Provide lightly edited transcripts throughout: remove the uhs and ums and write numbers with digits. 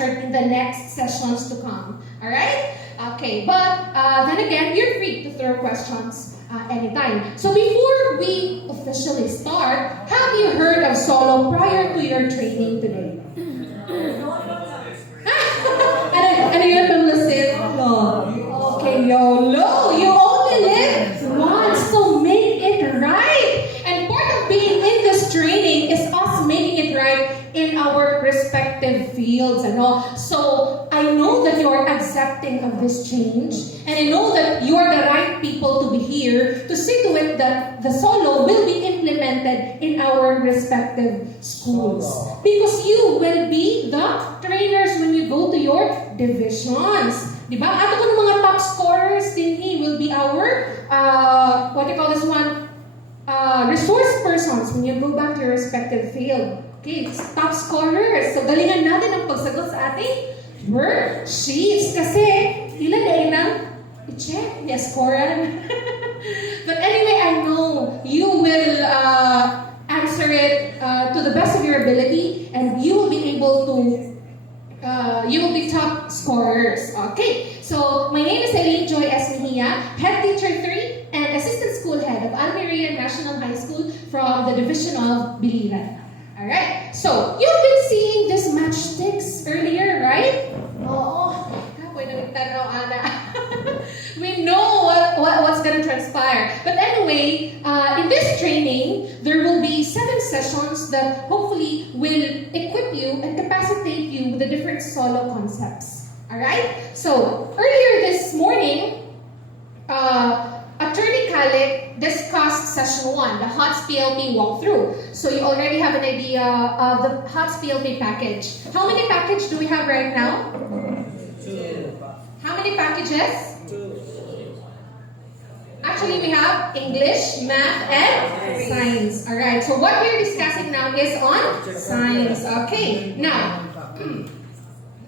answered in the next sessions to come. Alright? Okay, but then again, you're free to throw questions anytime. So before we officially start, have you heard of solo prior to your training today? Ano yun, Lucy? No. Okay, YOLO. You only live once, so make it right. And part of being in this training is us making it right in our respective fields and all. So I know that you are accepting of this change, and I know that you are the right people to be here to see to it that the solo will be implemented in our respective schools. Because you will be the trainers when you go to your divisions. Diba? Ato ko ng mga top scorers din will be our, what do you call this one? Resource persons when you go back to your respective field. Okay, top scorers. So, galingan natin ang pagsagot sa ating worksheets. Kasi, ilan na inang i-check, i-scorean. But anyway, I know you will answer it to the best of your ability, and you will be able to you will be top scorers. Okay, so my name is Eileen Joy S. Mejia, Head Teacher 3 and Assistant School Head of Almeria National High School from the Division of Biliran. Alright, so you've been seeing these matchsticks earlier, right? Oh, we know what's going to transpire. But anyway, in this training, there will be 7 sessions that hopefully will equip you and capacitate you with the different solo concepts. Alright? So, earlier this morning, Attorney Khaled discussed session 1, the HOTS PLP walkthrough. So you already have an idea of the HOTS PLP package. How many packages do we have right now? 2. How many packages? 2. Actually, we have English, Math, and Science. Alright, so what we're discussing now is on Science. Okay, now,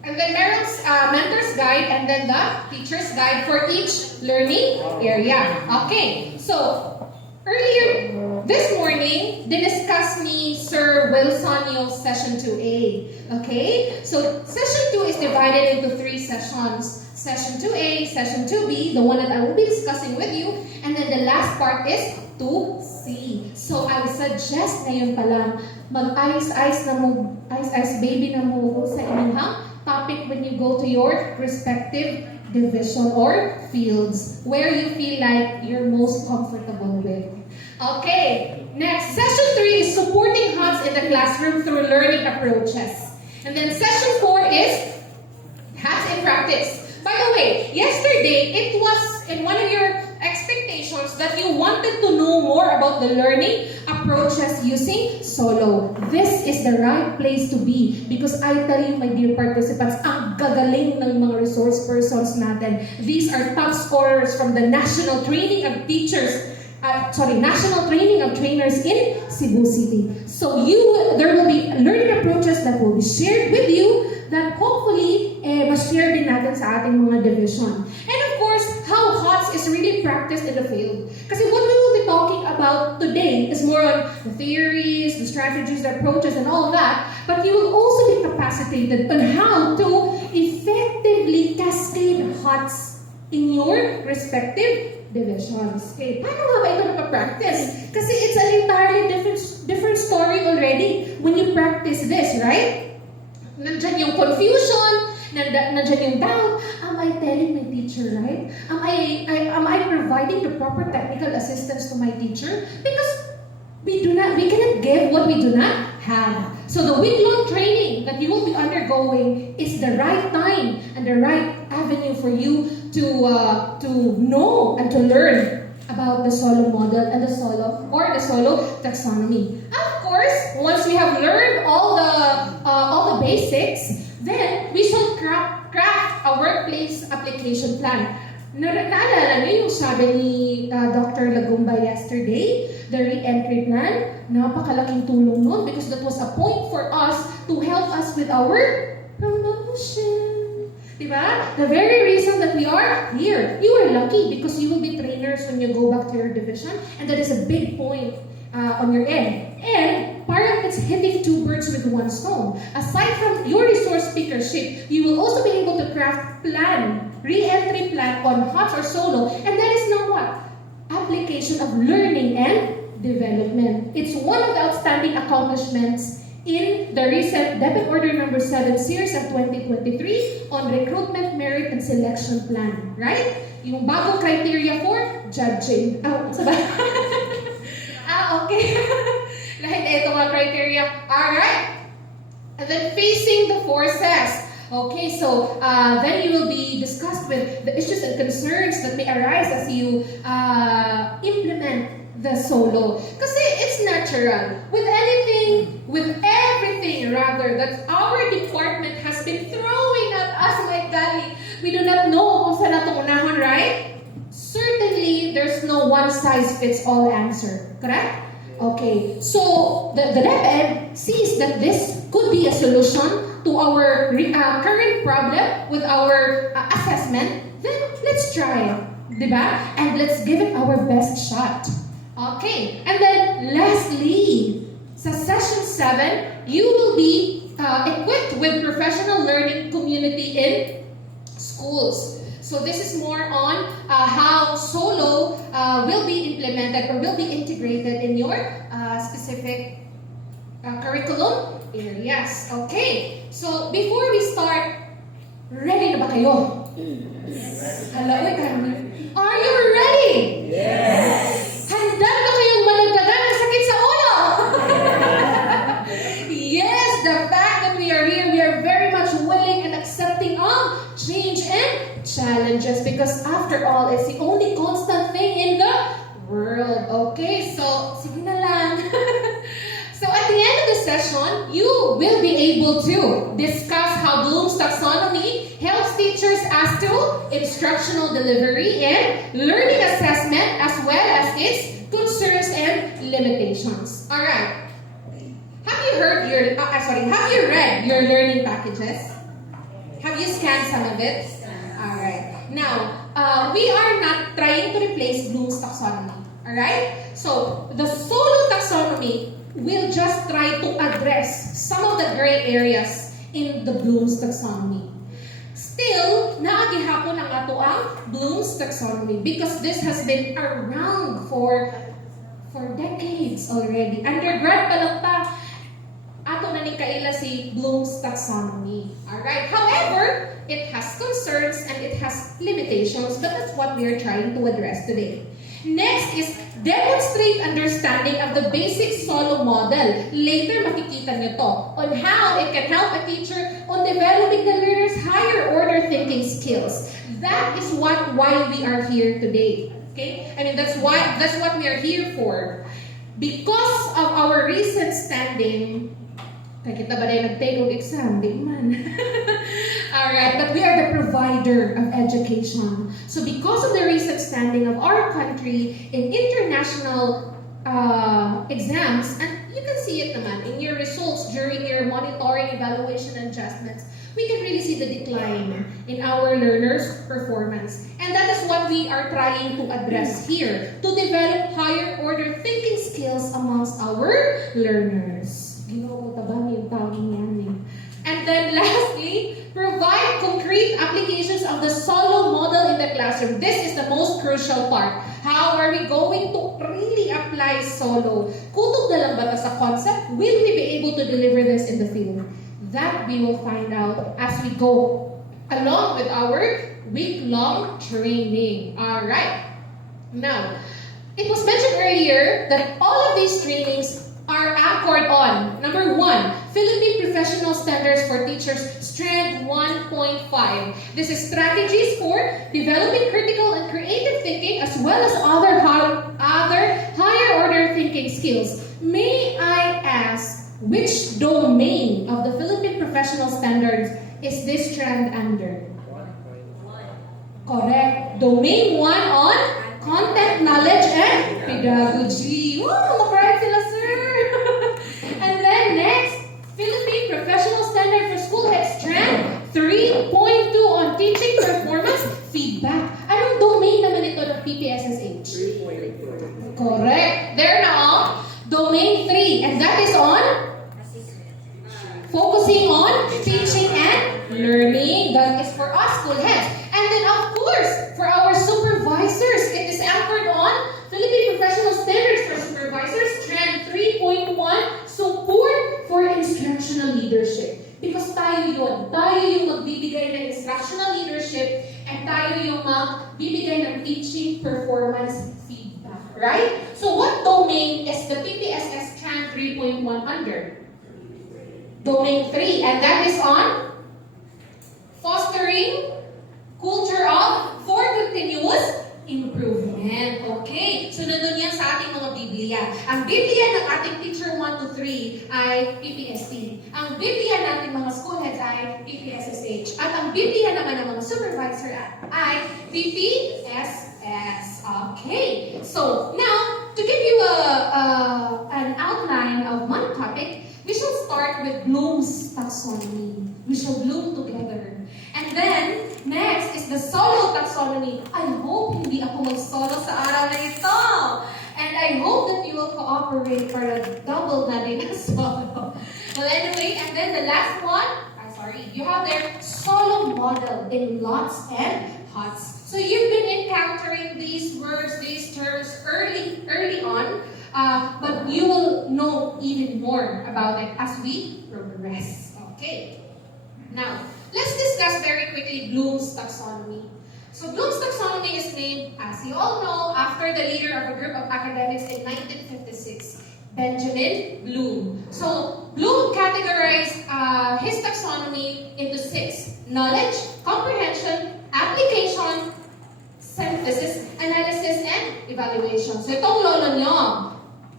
and then Meryl's mentor's guide and then the teacher's guide for each learning area. Okay, so earlier this morning, discuss ni Sir Wilson yung session 2A. Okay, so session 2 is divided into 3 sessions. Session 2A, Session 2B, the one that I will be discussing with you, and then the last part is 2C. So I would suggest ngayon pa lang, mag-ice baby na mo sa inyong topic when you go to your respective division or fields where you feel like you're most comfortable with. Okay, next, Session 3 is supporting HOTS in the classroom through learning approaches. And then Session 4 is HOTS in practice. By the way, yesterday, it was in one of your expectations that you wanted to know more about the learning approaches using solo. This is the right place to be because I tell you, my dear participants, ang gagaling ng mga resource persons natin. These are top scorers from the National Training of Teachers, National Training of Trainers in Cebu City. So there will be learning approaches that will be shared with you that hopefully ma-share din natin sa ating mga division. And of course, how HOTS is really practiced in the field. Kasi what we will be talking about today is more on the theories, the strategies, the approaches, and all that. But you will also be capacitated on how to effectively cascade HOTS in your respective divisions. Okay, paano nga ba ito napapractice? Kasi it's an entirely different story already when you practice this, right? Nandyan yung confusion, nandyan yung doubt. Am I telling my teacher right? Am I providing the proper technical assistance to my teacher? Because we cannot give what we do not have. So the week-long training that you will be undergoing is the right time and the right avenue for you to know and to learn about the solo model and the solo taxonomy. Of course, once we have learned all the basics, then we shall craft a workplace application plan. Naalala niyo yung sabi ni Dr. Lagumba yesterday, the re-entry plan? Napakalaking tulong nun because that was a point for us to help us with our promotion. Diba? The very reason that we are here, you are lucky because you will be trainers when you go back to your division, and that is a big point on your end. And part of it's hitting 2 birds with 1 stone. Aside from your resource speaker leadership. You will also be able to craft re-entry plan on HOTS or solo, and that is now what? Application of learning and development. It's one of the outstanding accomplishments in the recent DepEd Order number 7 series of 2023 on recruitment, merit, and selection plan. Right? Yung bagong criteria for judging. Sabay? Okay. Lahat ito mga criteria. Alright. And then facing the forces. Okay, so then you will be discussed with the issues and concerns that may arise as you implement the solo. Kasi it's natural. With everything rather, that our department has been throwing at us like that. We do not know kung saan natin unahon, right? Certainly, there's no one-size-fits-all answer. Correct? Okay, so the DepEd sees that this could be a solution to our current problem with our assessment, then let's try it, diba? And let's give it our best shot. Okay, and then lastly, sa session 7, you will be equipped with professional learning community in schools. So this is more on how solo will be implemented or will be integrated in your specific curriculum areas. Okay, so before we start, ready na ba kayo? Hello, are you ready? Yes! Handa ba kayong managdagan ng sakit sa ulo? Yes, the fact that we are here, we are very much willing and accepting of change and challenges because after all, it's the only constant thing in the world. Okay, so sige na lang. So at the end of the session, you will be able to discuss how Bloom's taxonomy helps teachers as to instructional delivery and learning assessment as well as its concerns and limitations. All right. Have you read your learning packages? Have you scanned some of it? All right. Now, we are not trying to replace Bloom's taxonomy. All right? So, the solo taxonomy will just try to address some of the gray areas in the Bloom's taxonomy. Still, naagihapon ang ato ang Bloom's taxonomy because this has been around for decades already. Undergrad pa lang ta, ato na ni kaila si Bloom's taxonomy. Alright? However, it has concerns and it has limitations, but that's what we are trying to address today. Next is demonstrate understanding of the basic solo model. Later, makikita nyo to on how it can help a teacher on developing the learner's higher order thinking skills. That is why we are here today. Okay? I mean, that's what we are here for. Because of our recent standing, kaya kita ba na nag-take exam? Di man. Alright, but we are the provider of education. So because of the recent standing of our country in international exams, and you can see it naman in your results during your monitoring, evaluation, and adjustments, we can really see the decline in our learners' performance. And that is what we are trying to address here, to develop higher order thinking skills amongst our learners. Ginoo, tabang yung taong yan eh. And then lastly, provide concrete applications of the solo model in the classroom. This is the most crucial part. How are we going to really apply solo? Kutog na lang ba ito sa concept? Will we be able to deliver this in the field? That we will find out as we go along with our week-long training. Alright. Now, it was mentioned earlier that all of these trainings are anchored on, number 1, Philippine Professional Standards for Teachers, Strand 1.5. This is strategies for developing critical and creative thinking as well as other higher order thinking skills. May I ask, which domain of the Philippine Professional Standards is this strand under? 1.1. Correct. Domain 1 on content, knowledge, and pedagogy. Oh, correct sila, sir. And then next, Philippine Professional Standard for School Head Strand 3.2 on teaching performance feedback. Anong domain naman ito ng PPSSH? 3.4. Correct. There na on domain 3, and that is on focusing on teaching and learning. That is for us school heads. And then of course, for our supervisors, it is anchored on Philippine Professional Standards for Supervisors, Trend 3.1, Support for Instructional Leadership. Because tayo yung magbibigay ng instructional leadership and tayo yung magbibigay ng teaching performance feedback. Right? So what domain is the PPSS Trend 3.1 under? Domain 3, and that is on fostering culture for continuous improvement. Okay, so nandun yan sa ating mga Biblia. Ang Biblia ng ating teacher 1 to 3 ay PPST. Ang Biblia natin mga school heads ay PPSSH. At ang Biblia naman ng mga supervisor ay PPSS. Okay, so now, to give you an outline of my topic, we shall start with Bloom's taxonomy. We shall bloom together. And then, next is the solo taxonomy. I hope hindi ako mag-solo sa araw na ito. And I hope that you will cooperate para double na din ang solo. Well, anyway, and then the last one, you have their solo model in lots and HOTS. So you've been encountering these words, these terms early on, but you will know even more about it as we progress. Okay. Now, let's discuss very quickly Bloom's taxonomy. So Bloom's taxonomy is named, as you all know, after the leader of a group of academics in 1956, Benjamin Bloom. So Bloom categorized his taxonomy into 6: knowledge, comprehension, application, synthesis, analysis, and evaluation. So itong lolo nyo,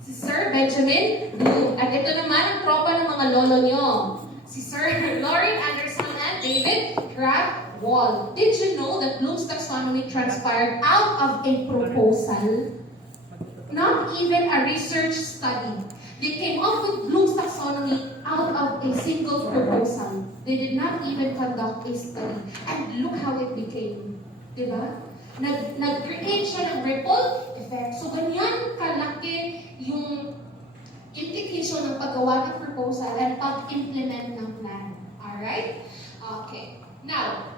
si Sir Benjamin Bloom. At ito naman ang tropa ng mga lolo nyo, si Sir Lauren Anderson and David Wall. Did you know that Bloom's taxonomy transpired out of a proposal? Not even a research study. They came up with Bloom's taxonomy out of a single proposal. They did not even conduct a study. And look how it became. Diba? Nag-create siya ng ripple effect. So, ganyan kalaki yung implication ng paggawa ng proposal and pag-implement ng plan. Alright? Okay. Now,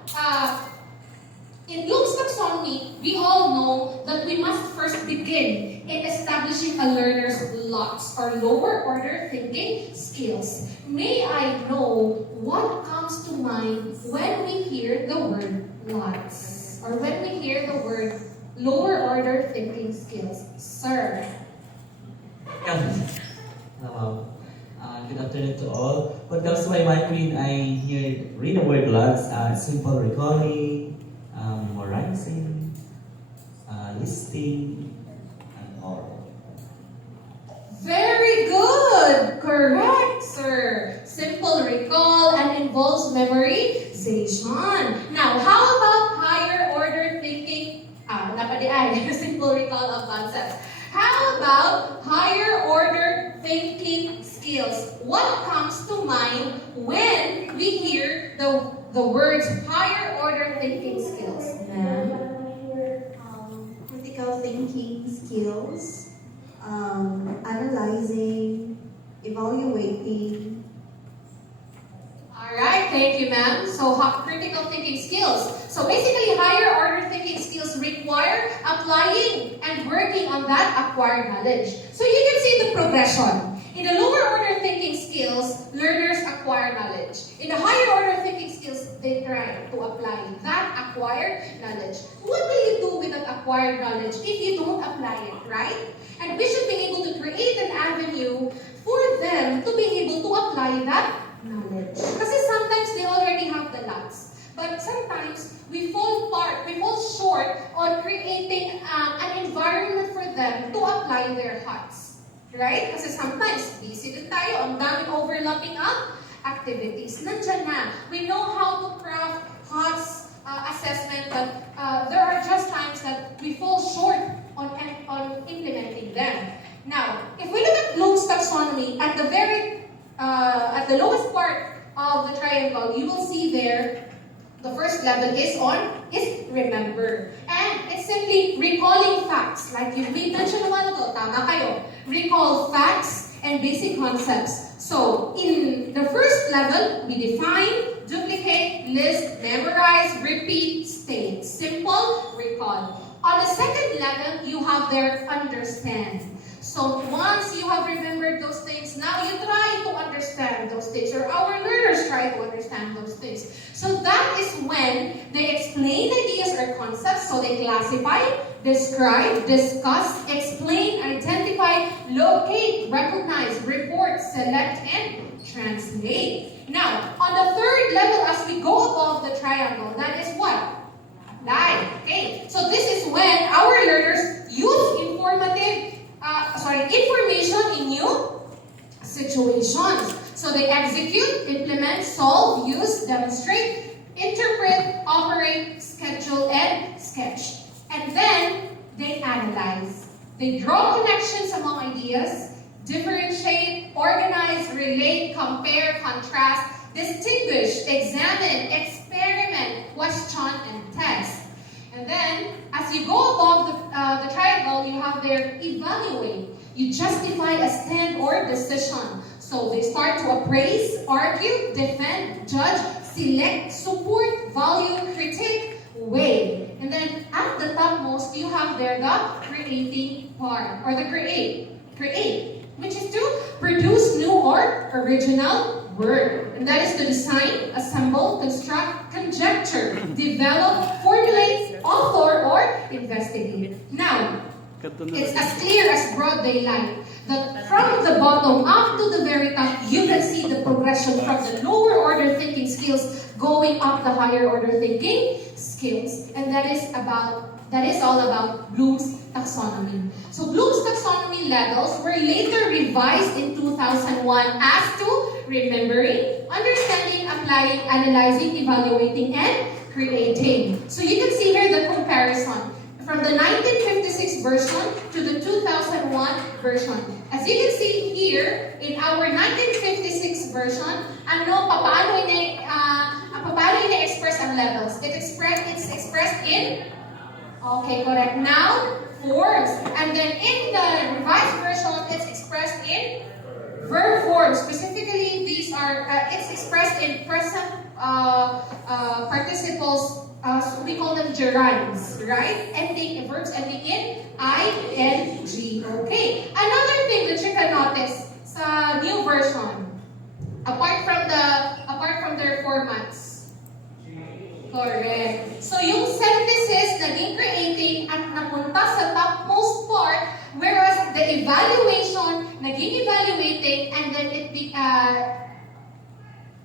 in Bloom's taxonomy, we all know that we must first begin in establishing a learner's lots or lower order thinking skills. May I know what comes to mind when we hear the word lots? Or when we hear the word lower order thinking skills? Sir. Good afternoon to all. What comes to my mind when I read the word lots, simple recalling, memorizing, listing, and all. Very good! Correct, sir. Simple recall and involves memorization. Now, how about higher order thinking? Simple recall of concepts. How about higher order thinking skills? What comes to mind when we hear the words higher order thinking skills? Critical thinking skills, analyzing, evaluating. Alright, thank you, ma'am. So, critical thinking skills. So, basically, higher order thinking skills require applying and working on that acquired knowledge. So, you can see the progression. In the lower order thinking skills, learners acquire knowledge. In the higher order thinking skills, they try to apply that acquired knowledge. What do you do with that acquired knowledge if you don't apply it, right? And we should be able to create an avenue for them to be able to apply that knowledge. Kasi sometimes they already have the lots. But sometimes we fall short on creating an environment for them to apply their HOTS. Right? Kasi sometimes busy din tayo, ang daming overlapping activities. Nandiyan na. We know how to craft HOTS assessment, but there are just times that we fall short on implementing them. Now, if we look at Bloom's taxonomy, at the lowest part of the triangle, you will see there the first level is remember. And it's simply recalling facts. Like we mentioned a while ago, tama kayo. Recall facts and basic concepts. So, in the first level, we define, duplicate, list, memorize, repeat, state. Simple, recall. On the second level, you have their understand. So once you have remembered those things, now you try to understand those things, or our learners try to understand those things. So that is when they explain ideas or concepts. So they classify, describe, discuss, explain, identify, locate, recognize, report, select, and translate. Now, on the third level, as we go above the triangle, that is what? Apply. Okay. So this is when our learners use information in new situations. So they execute, implement, solve, use, demonstrate, interpret, operate, schedule, and sketch. And then they analyze. They draw connections among ideas, differentiate, organize, relate, compare, contrast, distinguish, examine, experiment, question, and test. And then, as you go above the triangle, you have their evaluate. You justify a stand or decision. So they start to appraise, argue, defend, judge, select, support, value, critique, weigh. And then at the topmost, you have there the creating part, or the create, which is to produce new or original work. And that is to design, assemble, construct, conjecture, develop, formulate, author, or investigate. Now, it's as clear as broad daylight that from the bottom up to the very top, you can see the progression from the lower order thinking skills going up the higher order thinking skills. And that is all about Bloom's taxonomy. So Bloom's taxonomy levels were later revised in 2001 as to remembering, understanding, applying, analyzing, evaluating, and creating. So you can see here the comparison from the 1956 version to the 2001 version. As you can see here, in our 1956 version, paano ina-express ang levels? It's expressed in, okay, correct, noun, forms. And then in the revised version, it's expressed in verb forms. Specifically, these are, it's expressed in present participles. So we call them gerunds, right? Verbs ending in ing. Okay. Another thing that you can notice sa new version, apart from their formats. Correct. So yung synthesis naging creating at napunta sa topmost part, whereas the evaluation naging evaluating, and then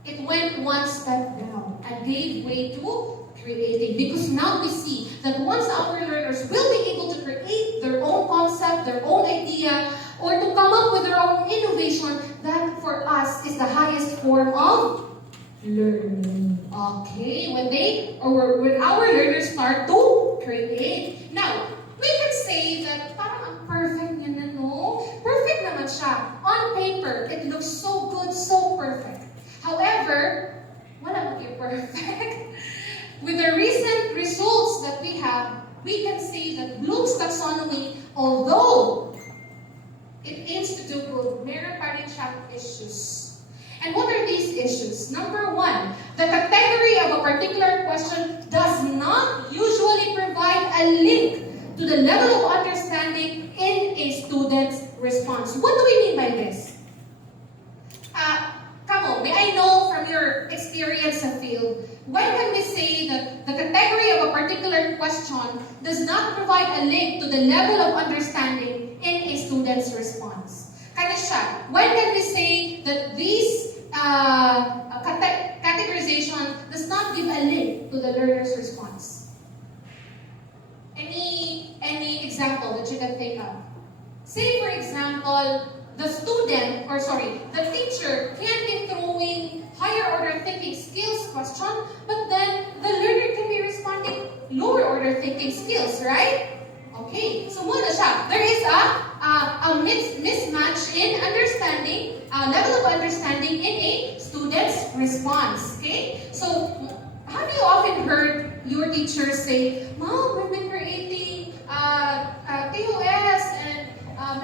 it went one step down and gave way to creating, because now we see that once our learners will be able to create their own concept, their own idea, or to come up with their own innovation, that for us is the highest form of learning. Okay, when our learners start to create. Now, we can say that parang ang perfect niya na, no? Perfect naman siya. On paper, it looks so good, so perfect. However, wala maging perfect. With the recent results that we have, we can say that Bloom's taxonomy, although it aims to do good, meron pa rin siyang issues. And what are these issues? Number one, the category of a particular question does not usually provide a link to the level of understanding in a student's response. What do we mean by this? May I know from your experience sa field, when can we say that the category of a particular question does not provide a link to the level of understanding in a student's response? When can we say that this categorization does not give a link to the learner's response? Any example that you can think of? Say, for example, the teacher can be throwing higher order thinking skills question, but then the learner can be responding lower order thinking skills, right? Okay, so muna siya. There is a mismatch in understanding, level of understanding in a student's response. Okay, so have you often heard your teachers say, "Mom, we've been creating TOS and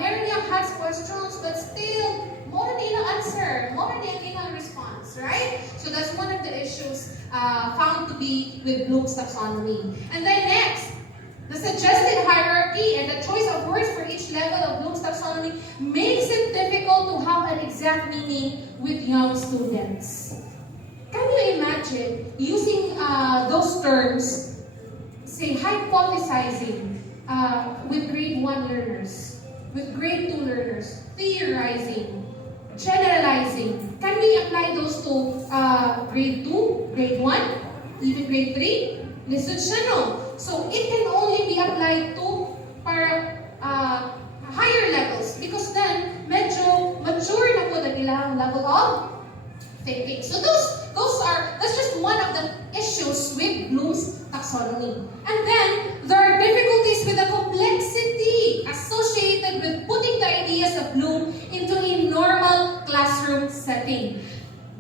meron niyang has questions, but still, more than answer, more than response," right? So that's one of the issues found to be with Bloom's taxonomy. And then next, the suggested hierarchy and the choice of words for each level of Bloom's taxonomy makes it difficult to have an exact meaning with young students. Can you imagine using those terms, say hypothesizing with grade 1 learners, with grade 2 learners, theorizing, generalizing? Can we apply those to grade 2, grade 1, even grade 3? Listen siya, no? So it can only be applied to para higher levels because then medyo mature na po na ilang level of thinking. So that's just one of the issues with Bloom's taxonomy. And then there are difficulties with the complexity associated with putting the ideas of Bloom into a normal classroom setting.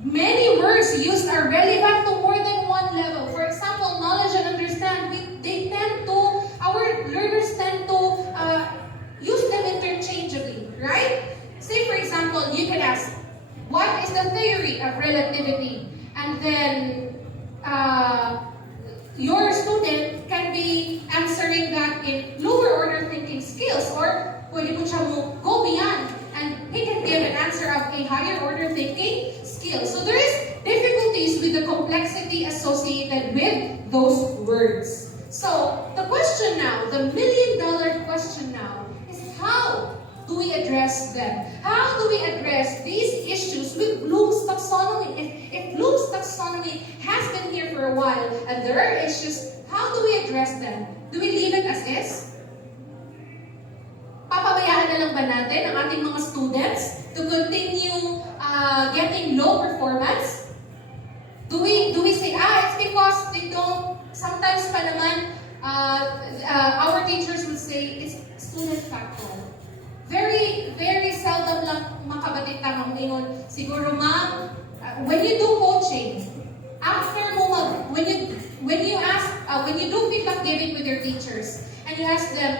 Many words used are relevant to more than one level. For example, knowledge and understand, our learners tend to use them interchangeably, right? Say for example, you can ask, what is the theory of relativity? And then your student can be answering that in lower order thinking skills, or pwede mo siya mo go beyond and he can give an answer of a higher order thinking skill. So there is difficulties with the complexity associated with those words. So the question now, the million-dollar question now is how do we address them? How do we address these issues with Bloom's taxonomy? If Bloom's taxonomy has been here for a while and there are issues, how do we address them? Do we leave it as is? Papabayaan na lang ba natin ang ating mga students to continue getting low performance? Do we say, it's because they don't, sometimes pa naman, our teachers will say, it's student factor. Very, very seldom lang makabatik ka ng ingon. Siguro ma'am, when you do coaching, after mo when you do feedback giving with your teachers, and you ask them,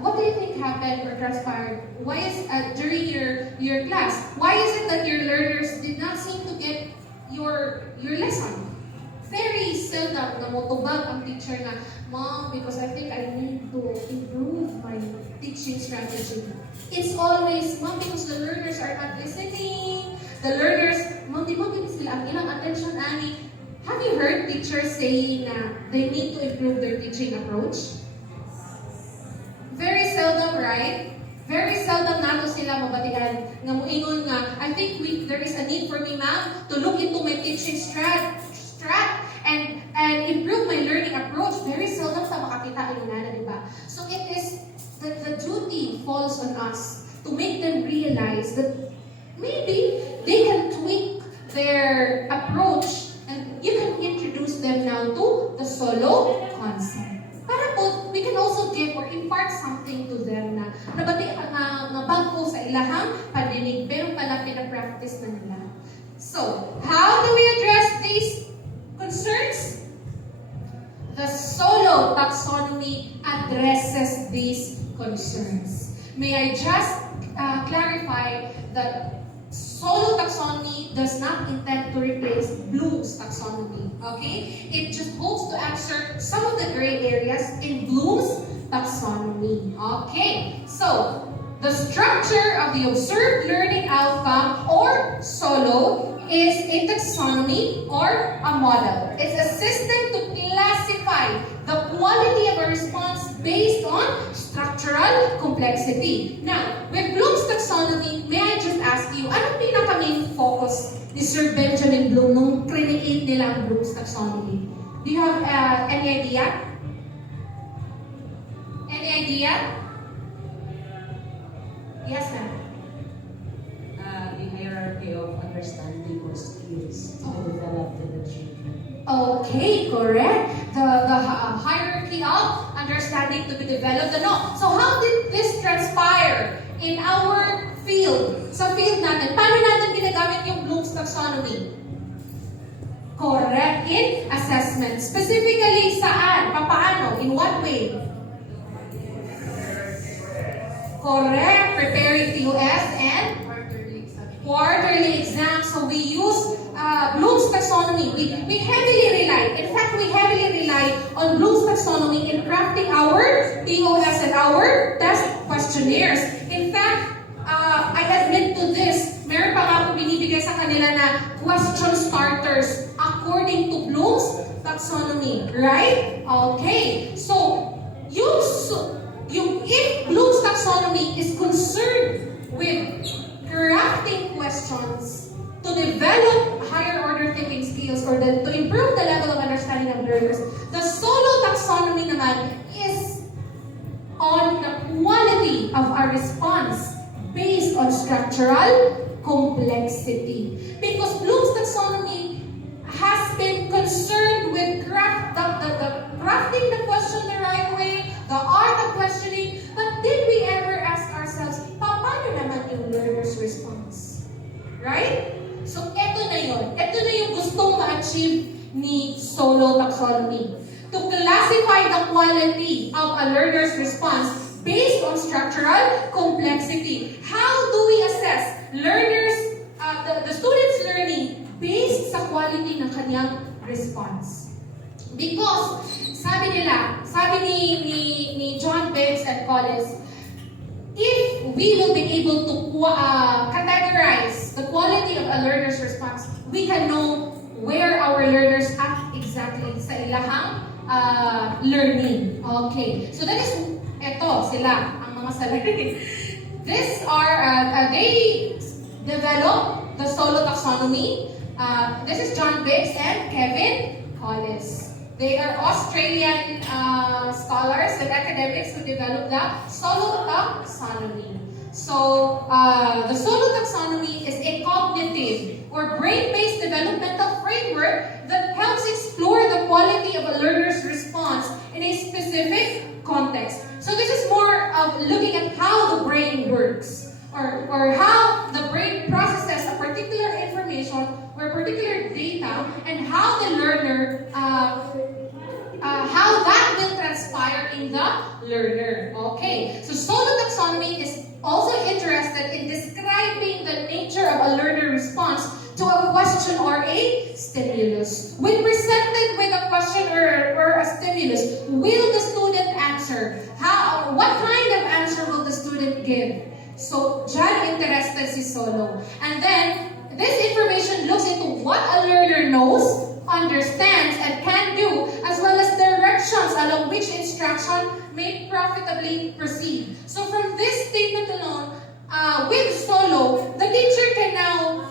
what do you think happened or transpired? Why is during your class? Why is it that your learners did not seem to get your lesson? Very seldom na motubag ang teacher na, Mom, because I think I need to improve my teaching strategy. It's always, Mom, because the learners are not listening. The learners, Mom, di ba sila ang ilang attention, Ani? Have you heard teachers saying na they need to improve their teaching approach? Very seldom, right? Very seldom nato sila mabatikan nga moingon nga, I think there is a need for me, ma'am, to look into my teaching strat and improve my learning approach. Very seldom sa makakita inunana, di ba? So it is the duty falls on us to make them realize that maybe they can tweak their approach and you can introduce them now to the solo concept. Para po, we can also give or impart something to them na bago sa ilahang paninig, pero pala pinapractice na nila. So, how do we address these concerns? The solo taxonomy addresses these concerns. May I just clarify that solo taxonomy does not intend to replace Bloom's taxonomy. Okay? It just hopes to answer some of the gray areas in Bloom's taxonomy. Okay? So, the structure of the observed learning outcome, or solo, is a taxonomy or a model. It's a system to classify the quality of a response based on structural complexity. Now, with Bloom's taxonomy, may I just ask you, anong pinaka-main focus ni Sir Benjamin Bloom nung create nila ang Bloom's taxonomy? Do you have any idea? Any idea? Yes, ma'am. The hierarchy of understanding or skills to develop to the children. Okay, correct. The hierarchy of understanding to be developed. No. So how did this transpire in our field? Sa field natin, paano natin ginagamit yung Bloom's taxonomy? Correct. In assessment. Specifically, saan? Papaano? In what way? Correct. Preparing TOS and quarterly exam. So we use Bloom's taxonomy. We heavily rely, in fact, we heavily rely on Bloom's taxonomy in crafting our TOS and our test questionnaires. In fact, I admit to this, meron pa nga ako binibigay sa kanila na question starters according to Bloom's taxonomy, right? Okay, so if Bloom's taxonomy is concerned with crafting questions to develop higher order thinking skills or to improve the level of understanding of learners, the Solo taxonomy naman is on the quality of our response based on structural complexity. Because Bloom's taxonomy has been concerned with crafting the question the right way, the art of questioning, but did we ever ask ourselves, paano naman yung learner's response? Right? So, eto na yun. Eto na yung gustong ma-achieve ni Solo taxonomy. To classify the quality of a learner's response based on structural complexity. How do we assess learners, the students' learning based sa quality ng kanyang response? Because, sabi ni John Biggs and Collins, if we will be able to categorize the quality of a learner's response, we can know where our learners at exactly sa ilahang learning. Okay, so that is, eto sila, ang mga salarin. They developed the Solo taxonomy. This is John Biggs and Kevin Collins. They are Australian scholars and academics who developed the Solo taxonomy. So, the Solo taxonomy is a cognitive or brain-based developmental framework that helps explore the quality of a learner's response in a specific context. So this is more of looking at how the brain works or how the brain processes a particular information or particular data and how the learner, how that will transpire in the learner. Okay, so Solo taxonomy is also interested in describing the nature of a learner response to a question or a stimulus. When presented with a question or a stimulus, will the student answer? What kind of answer will the student give? So, dyan interested si Solo. And then, this information looks into what a learner knows, understands, and can do, as well as directions along which instruction may profitably proceed. So, from this statement alone, with Solo, the teacher can now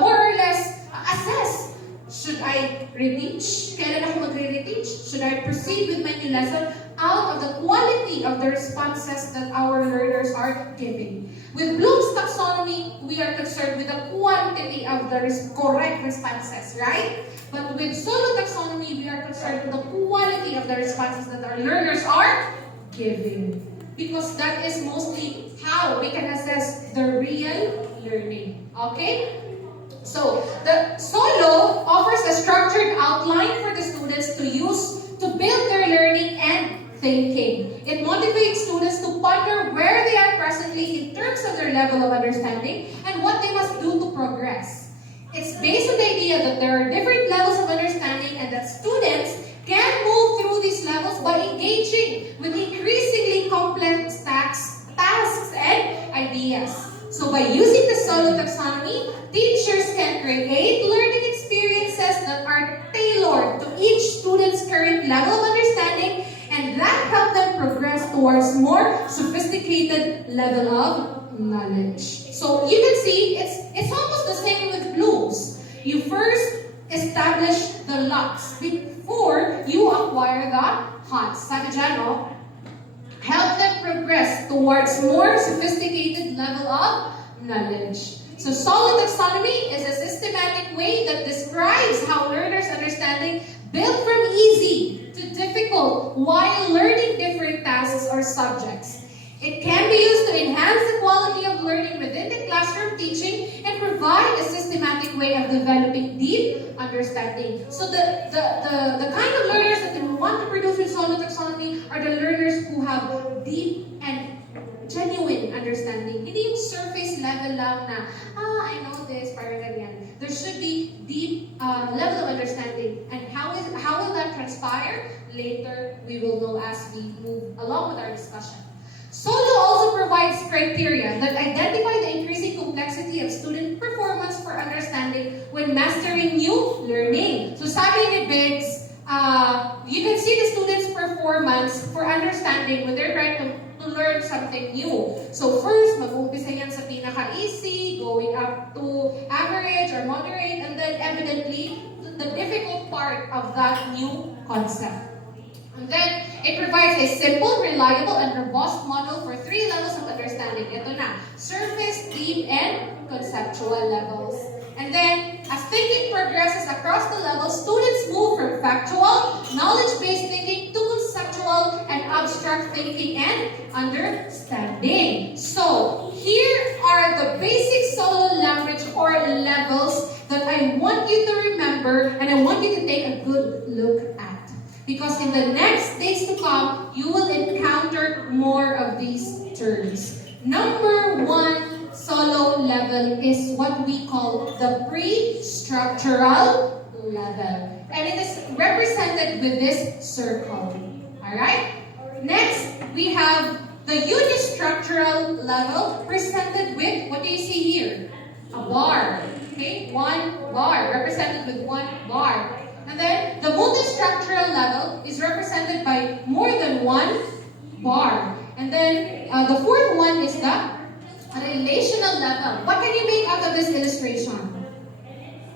more or less assess, should I reteach? Kailan ako magre-reteach? Should I proceed with my new lesson? Out of the quality of the responses that our learners are giving. With Bloom's taxonomy, we are concerned with the quantity of the correct responses, right? But with Solo taxonomy, we are concerned with the quality of the responses that our learners are giving. Because that is mostly how we can assess the real learning. Okay? So, the Solo offers a structured outline for the students to use to build their learning and thinking. It motivates students to ponder where they are presently in terms of their level of understanding and what they must do to progress. It's based on the idea that there are different levels of understanding and that students can move through these levels by engaging with increasingly complex tasks and ideas. So by using the Solo taxonomy, teachers can create learning experiences that are tailored to each student's current level of understanding and that help them progress towards more sophisticated level of knowledge. So you can see it's almost the same with Bloom's. You first establish the lots before you acquire the HOTS. Sabi dyan, no? Help them progress towards more sophisticated level of knowledge. So Solo taxonomy is a systematic way that describes how learners' understanding built from easy to difficult while learning different tasks or subjects. It can be used to enhance the quality of learning within the classroom teaching and provide a systematic way of developing deep understanding. So the kind of learners that we want to produce with Solo taxonomy are the learners who have deep and genuine understanding. Hindi yung surface level lang na, I know this, parang ganyan. There should be deep level of understanding. And how will that transpire? Later, we will know as we move along with our discussion. Solo also provides criteria that identify the increasing complexity of student performance for understanding when mastering new learning. So sabi ni Biggs, you can see the students' performance for understanding when they're trying to learn something new. So first, mag-uumpisa yan sa pinaka-easy, going up to average or moderate, and then evidently, the difficult part of that new concept. And then, it provides a simple, reliable, and robust model for 3 levels of understanding. Ito na, surface, deep, and conceptual levels. And then, as thinking progresses across the levels, students move from factual, knowledge-based thinking to conceptual and abstract thinking and understanding. So, here are the basic solo language or levels that I want you to remember and I want you to take a good look at. Because in the next days to come, you will encounter more of these terms. Number 1 solo level is what we call the pre-structural level. And it is represented with this circle. Alright? Next, we have the unistructural level presented with, what do you see here? A bar. Okay? 1 bar, represented with 1 bar. And then, the multistructural level is represented by more than 1 bar. And then, the 4th one is the relational level. What can you make out of this illustration?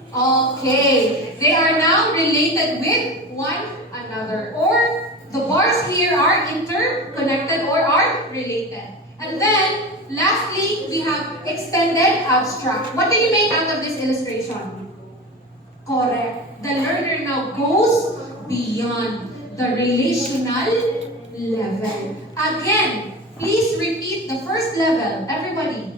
Okay, they are now related with one another. Or, the bars here are interconnected or are related. And then, lastly, we have extended abstract. What can you make out of this illustration? Correct. The learner now goes beyond the relational level. Again, please repeat the first level. Everybody.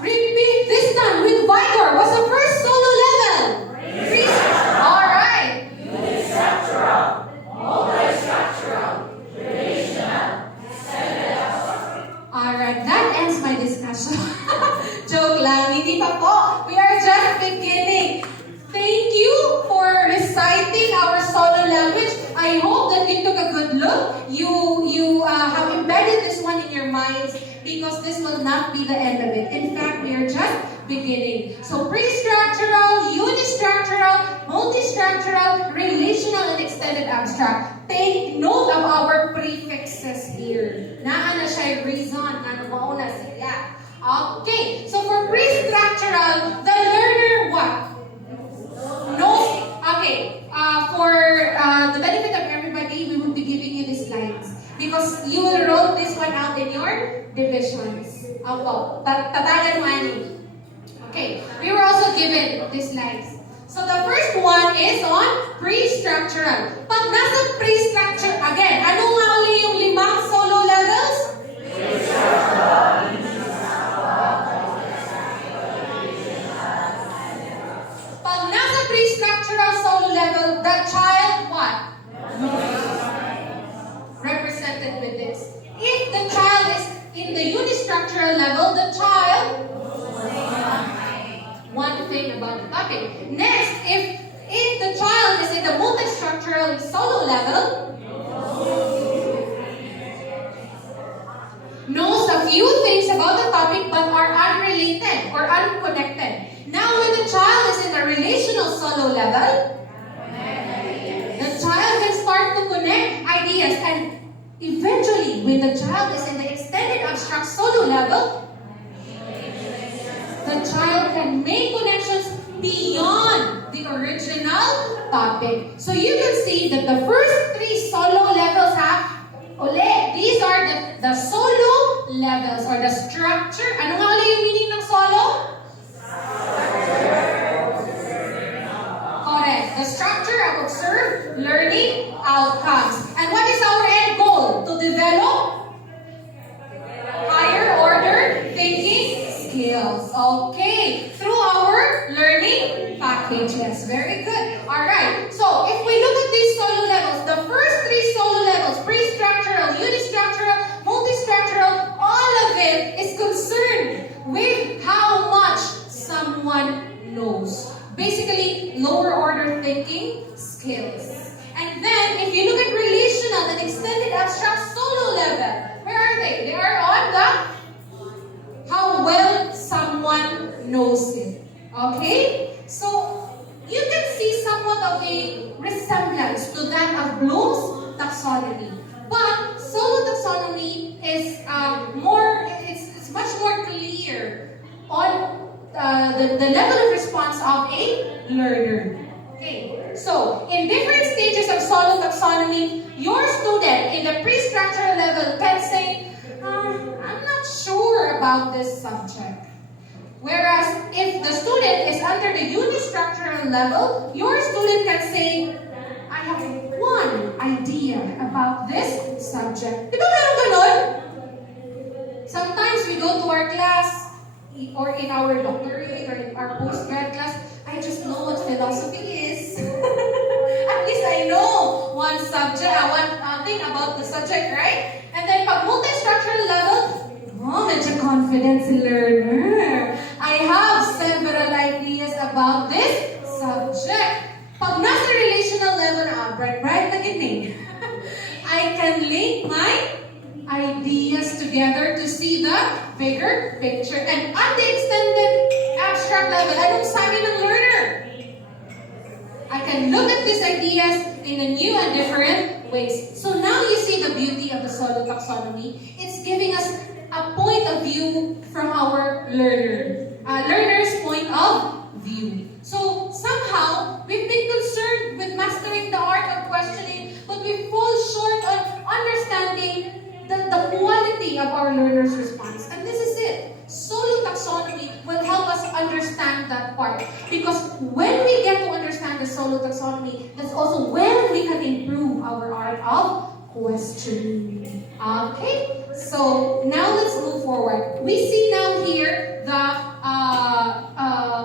Repeat this time with vigor. What's the first solo level? All right. Unistructural, multistructural, relational, Alright, that ends my discussion. Joke lang, hindi pa po. We are just beginning. Thank you for reciting our solo language. I hope that you took a good look. You have embedded this one in your minds because this will not be the end of it. In fact, we are just beginning. So pre-structural, unistructural, multistructural, relational, and extended abstract. Take note of our prefixes here. Naa na siya reason, ano mauna siya. Okay, so for pre-structural, the learner what? Knows. Okay, for the benefit of everybody, we will be giving you these lines. Because you will roll this one out in your divisions. Opo, tatagan mo ani. Okay, we were also given these lines. So the first one is on pre-structural. Pag nasa pre-structure, again, ano nga ulit yung 5 solo levels? Pag nasa pre-structural solo level, the child what? Represented with this. If the child is in the unistructural level, the child one thing about the topic. Next, if the child is in the multistructural solo level, knows a few things about the topic but are unrelated or unconnected. Now, when the child is in the relational solo level, the child can start to connect ideas, and eventually, when the child is in the extended abstract solo level, the child can make connections beyond the original topic. So you can see that the first 3 solo levels have, these are the solo levels or the structure. Ano nga ulit yung meaning ng solo? Correct. The structure of observed learning outcomes. And what is our end goal? To develop higher order thinking skills. Okay. Through our learning packages. Very good. Alright. So, if we look at these solo levels, the first 3 solo levels, pre-structural, unistructural, basically lower order thinking skills. And then, if you look at relational and extended abstract solo level, where are they? They are on the how well someone knows it. Okay? So, you can see somewhat of a resemblance to that of Bloom's taxonomy. But solo taxonomy is it's much more clear on the level of response of a learner. Okay, so in different stages of solo taxonomy, your student in the pre-structural level can say, I'm not sure about this subject. Whereas if the student is under the unistructural level, your student can say, I have one idea about this subject. Di ba meron ganon? Sometimes we go to our class, or in our doctorate, or in our postgrad class, I just know what philosophy is. At least I know one subject, one thing about the subject, right? And then pag multi-structural level, medyo confidence learner. I have several ideas about this subject. Pag nasa relational level na, bright na gining. I can link my ideas together to see the bigger picture. And at the extended abstract level, anong sabi ng learner? I can look at these ideas in a new and different ways. So now you see the beauty of the solo taxonomy. It's giving us a point of view from our learner's point of view. So somehow, we've been concerned with mastering the art of questioning, but we fall short on understanding the quality of our learner's response. And this is it. Solo taxonomy will help us understand that part. Because when we get to understand the solo taxonomy, that's also when we can improve our art of questioning. Okay? So, now let's move forward. We see now here the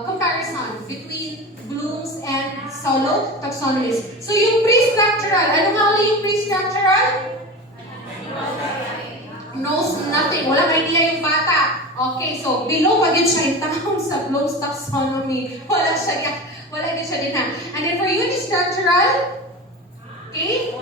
comparison between Bloom's and solo taxonomies. So, yung pre-structural, ano nga ulit yung pre-structural? Knows nothing. Walang idea yung bata. Okay, so below pa yun siya itahong sa Bloom's taxonomy. Wala yun siya din ha. And then for unistructural, okay,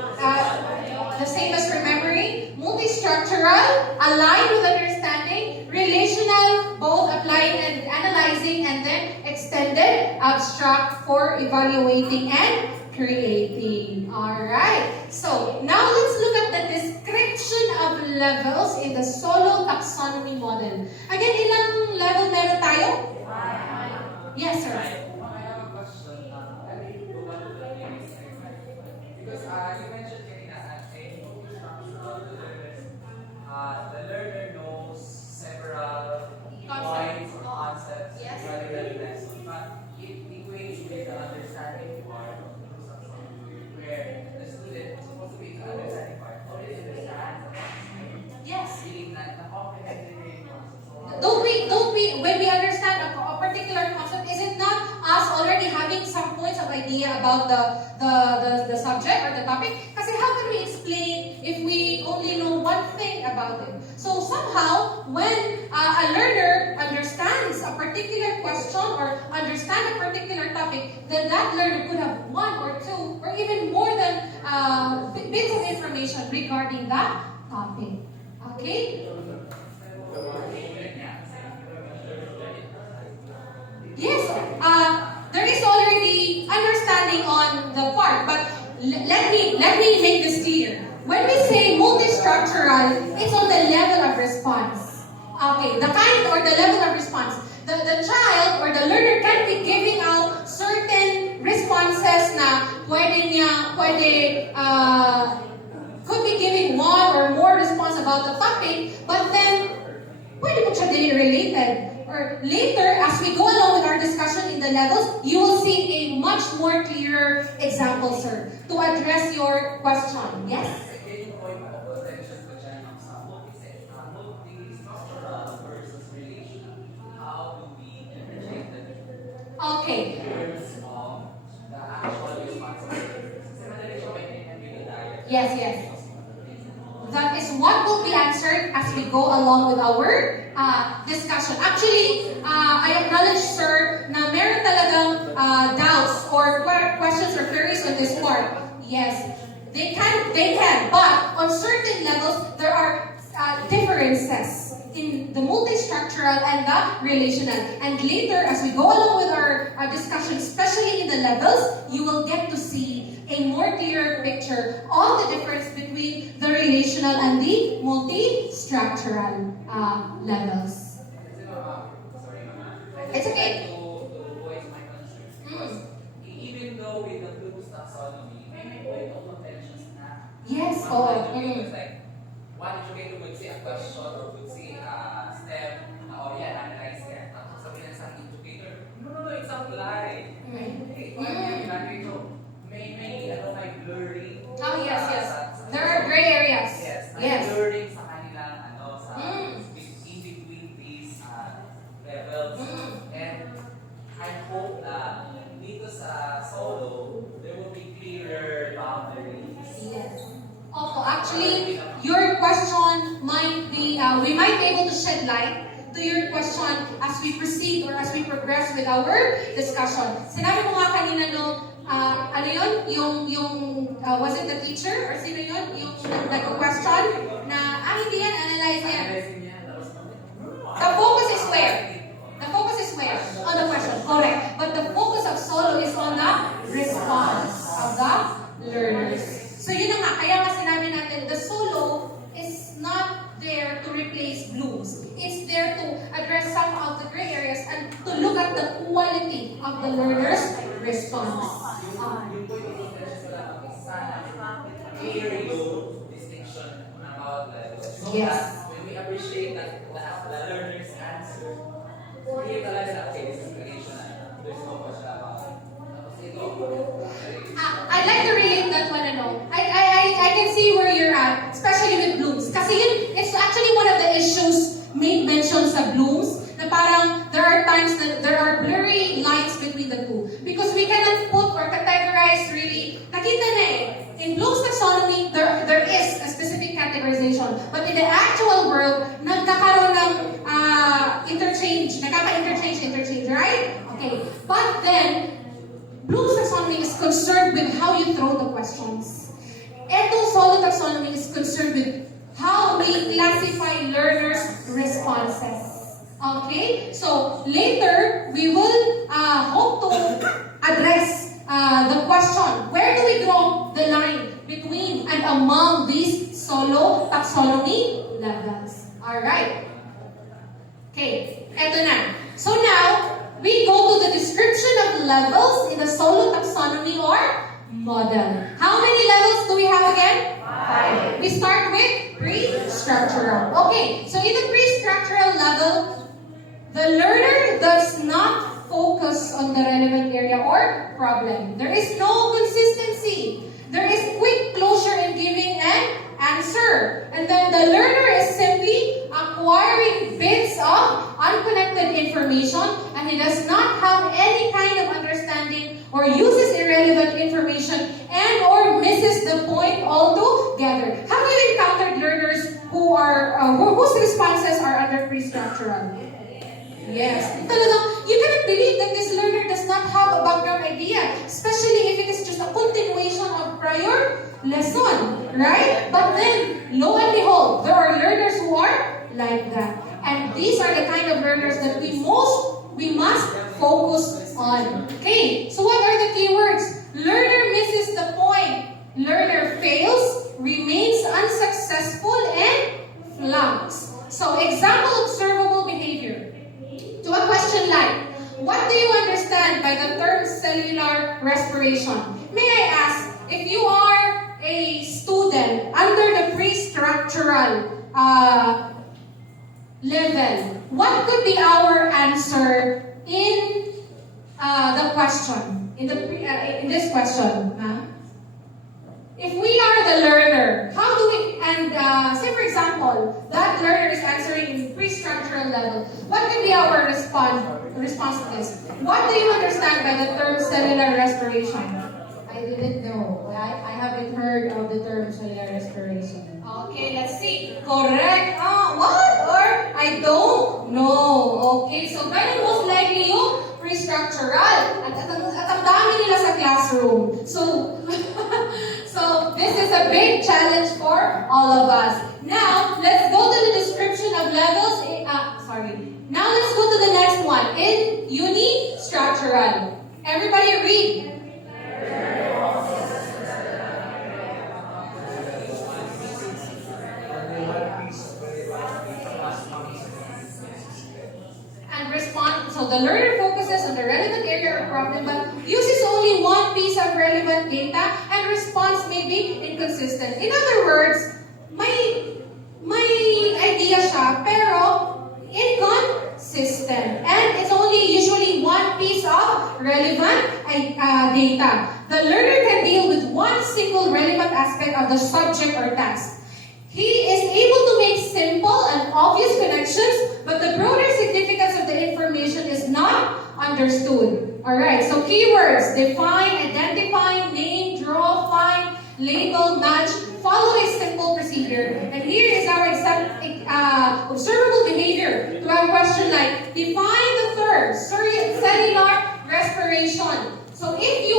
the same as remembering, multi-structural, aligned with understanding, relational, both applying and analyzing, and then extended, abstract for evaluating and creating. Alright, so now let's look at the description of levels in the solo taxonomy model. Again, ilang level meron tayo? Yes, sir. I have a question. Because you mentioned kanina at a structural the learner knows several points or concepts rather than lessons. But it equates with the understanding part of the taxonomy, where the student is supposed to be the understanding part already understands Yes. feeling that the comprehensive concept. Don't we, when we understand a particular concept, is it not us already having some points of idea about the subject or the topic? Kasi how can we explain if we only know one thing about it? So somehow, when a learner understands a particular question or understand a particular topic, then that learner could have one or two or even more than bits of information regarding that topic. Okay? Yes, there is already understanding on the part, but let me make this clear. When we say multi-structural, it's on the level of response. Okay, the kind or the level of response. The child or the learner can be giving out certain responses na could be giving one or more response about the topic, but then pwede mo siya din related. Or later, as we go along with our discussion in the levels, you will see a much more clearer example, sir, to address your question. Yes? Taking point of attention ko dyan sa multi-structural versus relational. How do we interchange the different Okay. terms of the actual responsibilities? Kasi madali siya may Yes. That is what will be answered as we go along with our discussion. Actually, I acknowledge, sir, na meron talagang doubts or questions or queries on this part. Yes, they can. But on certain levels, there are differences in the multi-structural and the relational. And later, as we go along with our discussion, especially in the levels, you will get to see a more clearer picture of the difference between the relational and the multi-structural levels. Sorry, ma'am. It's okay. To voice my concerns because even though with the Bloom's taxonomy, may point of contentions na Yes, ang oh. educator is like, one educator would say a question or would say a step, oh yeah, analyze yan. Tapos sabihin ng isang educator, no, it's a lie. Okay, paano yung ginagawa ito? May blurring. Oh, yes. sa There are gray areas. Yes, may Yes. blurring sa kanilang, sa in between these levels. And I hope na dito sa solo, there will be clearer boundaries. Yes. Opo, actually, your question might be, we might be able to shed light to your question as we proceed or as we progress with our discussion. Sinabi mo nga kanina ano yun? Was it the teacher? Or sino yun? Yung nag-question na, hindi yan, analyze yan. The focus is where? The focus is where? On the question. Correct. But the focus of solo is on the response of the learners. So yun na nga, kaya nga sinabi natin, the solo is not there to replace Bloom's. It's there to address some of the gray areas and to look at the quality of the learner's response. Yung point of contention ko lang, sana clear yung distinction about levels. So Yes. that when we appreciate that the learner's answer, clear talaga na, okay, this is relational. There's no question about it. Tapos ito, I'd like to relate that one, I can see where you're at, especially with Bloom's. Kasi yun, it's actually one of the issues made mention sa Bloom's, na parang there are times that there are blurry lines between the two. Because we cannot put or categorize really, nakita na in Bloom's taxonomy, there is a specific categorization. But in the actual world, nagkakaroon ng interchange, right? Okay. But then, Bloom's taxonomy is concerned with how you throw the questions. Etong solo taxonomy is concerned with how we classify learners' responses. Okay? So, later, we will hope to address the question, where do we draw the line between and among these solo taxonomy levels? Alright. Okay, eto na. So now, we go to the description of levels in the solo taxonomy or model. How many levels do we have again? 5. We start with pre-structural. Okay, so in the pre-structural level, the learner does not focus on the relevant area or problem. There is no consistency. There is quick closure in giving an answer. And then the learner is simply acquiring bits of unconnected information, and he does not have any kind of understanding or uses irrelevant information and or misses the point altogether. Have you encountered learners who are whose responses are under pre-structural? Yes. Talagang, you cannot believe that this learner does not have a background idea, especially if it is just a continuation of prior lesson, right? But then, lo and behold, there are learners who are like that. And these are the kind of learners that we must focus on. Okay, so what are the keywords? Learner misses the point. Learner fails, remains unsuccessful, and flunks. So, example observable behavior. To a question like, what do you understand by the term cellular respiration? May I ask, if you are a student under the pre-structural level, what could be our answer in the question? In this question, if we are the learner, how do we, and say for example, that learner is answering in pre-structural level, what could be our response to this? What do you understand by the term cellular respiration? I didn't know. I haven't heard of the term cellular respiration. Okay, let's see. Correct. What? Or I don't know. Okay, so ganun most likely yung pre-structural. At ang dami nila sa classroom. So, so this is a big challenge for all of us. Now, let's go to the description of levels. Now let's go to the next one. In unistructural. Everybody read. And respond. So the learner focuses on the relevant area or problem but uses only one piece of relevant data and response may be inconsistent. In other words, may idea siya pero inconsistent. And it's only usually one piece of relevant data. The learner can deal with one single relevant aspect of the subject or task. He is able to make simple and obvious connections, but the broader significance of the information is not understood. Alright, so keywords: define, identify, name, draw, find, label, match. Follow a simple procedure. And here is our observable behavior to a question like, define the term cellular respiration. So if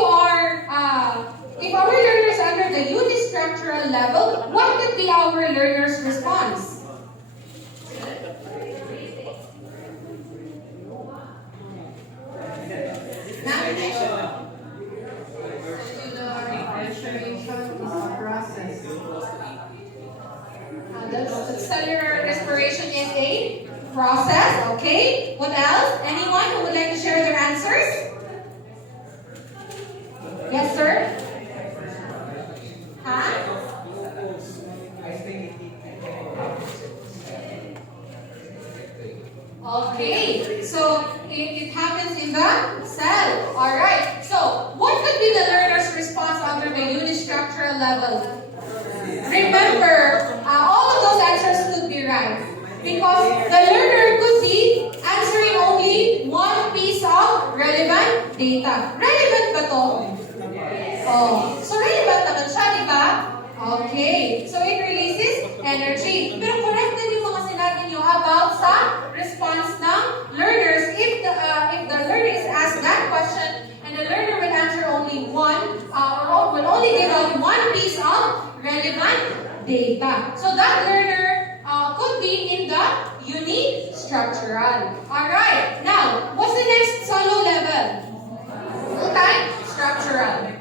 our learners are under the unistructural level, what would be our learner's response? The cellular respiration is a process, okay? What else? Anyone who would like to share their answers? Yes, sir? Huh? Okay, so it happens in the cell. Alright, so what could be the learner's response under the unistructural level? Remember, all of those answers could be right. Because the learner could be answering only one piece of relevant data. Relevant ba to? Oh, so relevant naman siya, di ba? Okay, so it releases energy. Pero correct din yung mga sinabi nyo about sa response ng learners. If the learner is asked that question and the learner will answer only one, or will only give out one piece of relevant data. So that learner could be in the unistructural. Alright, now, what's the next solo level? Multi-structural.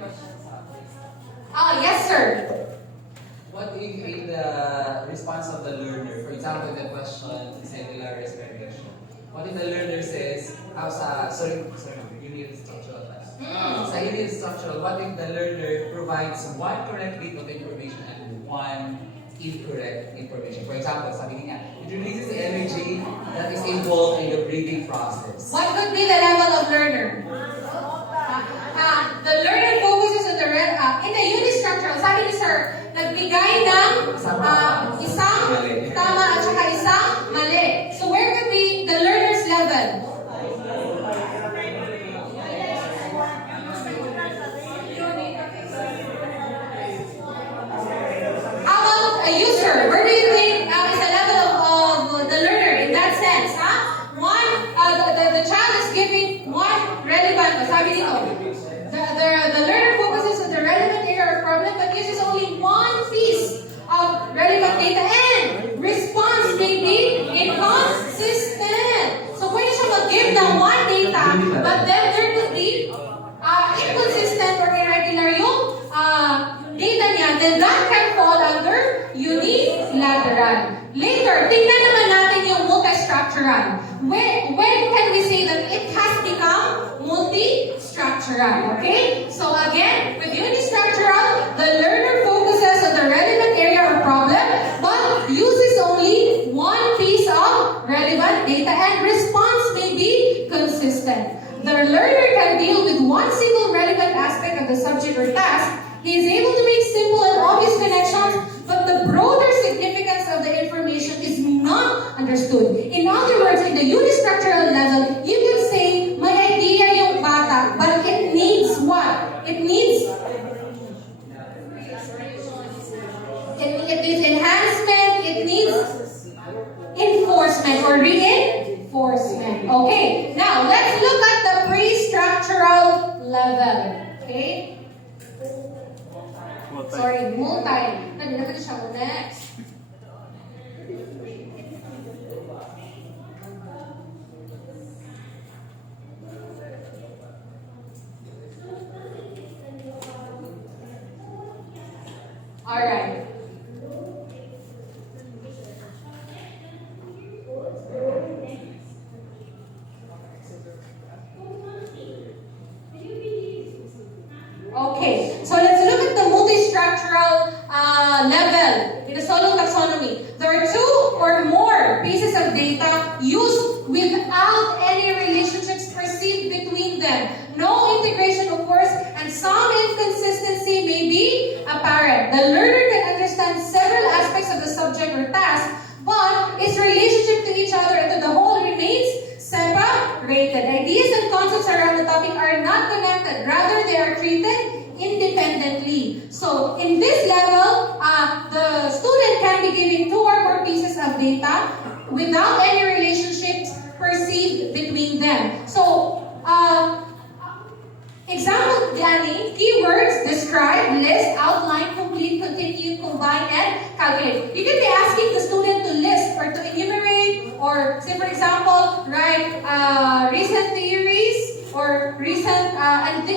Yes, sir. What if in the response of the learner, for example, the question cellular respiration, what if the learner says, unistructural class. Sa unistructural, what if the learner provides one correct bit of information and one incorrect information? For example, sabi niya, it releases the energy that is involved in the breathing process. What could be the level of learner? The learner focuses on the in the unistructural. Sabi ni sir, nagbigay ng isang tama at saka isang mali. So where could be the learner's level? How about a user? Where do you think is the level of the learner in that sense? The child is giving one relevant. Sabi dito, the learner focuses on the relevant area or problem but uses only one piece of relevant data and response may be inconsistent. So pwede siya mag-give ng one data but then there could be inconsistent or irregular yung data niya, then that can fall under unilateral. Later, tingnan naman natin yung multi-structural. When can we say that it has become multi-structural? Okay? So again, with unistructural, the learner focuses on the relevant area or problem, but uses only one piece of relevant data and response may be consistent. The learner can deal with one single relevant aspect of the subject or task. He is able to make simple and obvious connections, but the broader significance of the information is not understood. In other words, in the unistructural level, you can say, may idea yung bata, but it needs what? It needs enhancement, it needs enforcement or Okay, now let's look at the pre-structural level. Okay? Sorry, multi. Kanina ba siya mo next? Alright. Okay, so let's look at the multi-structural level in the Solow taxonomy. There are two or more pieces of data used without any relationships perceived between them. No integration, of course, and some inconsistency may be apparent. The learner can understand several aspects of the subject or task, but its relationship to each other and to the whole remains separated. Ideas and concepts around the topic are not connected. Rather, they are treated independently. So, in this level, the student can be given two or more pieces of data without any relationships perceived between them. So, example, Danny, keywords, describe, list, outline, complete, continue, combine, and calculate. You can be asking the student to list or to enumerate, or say for example, write recent theories or recent, and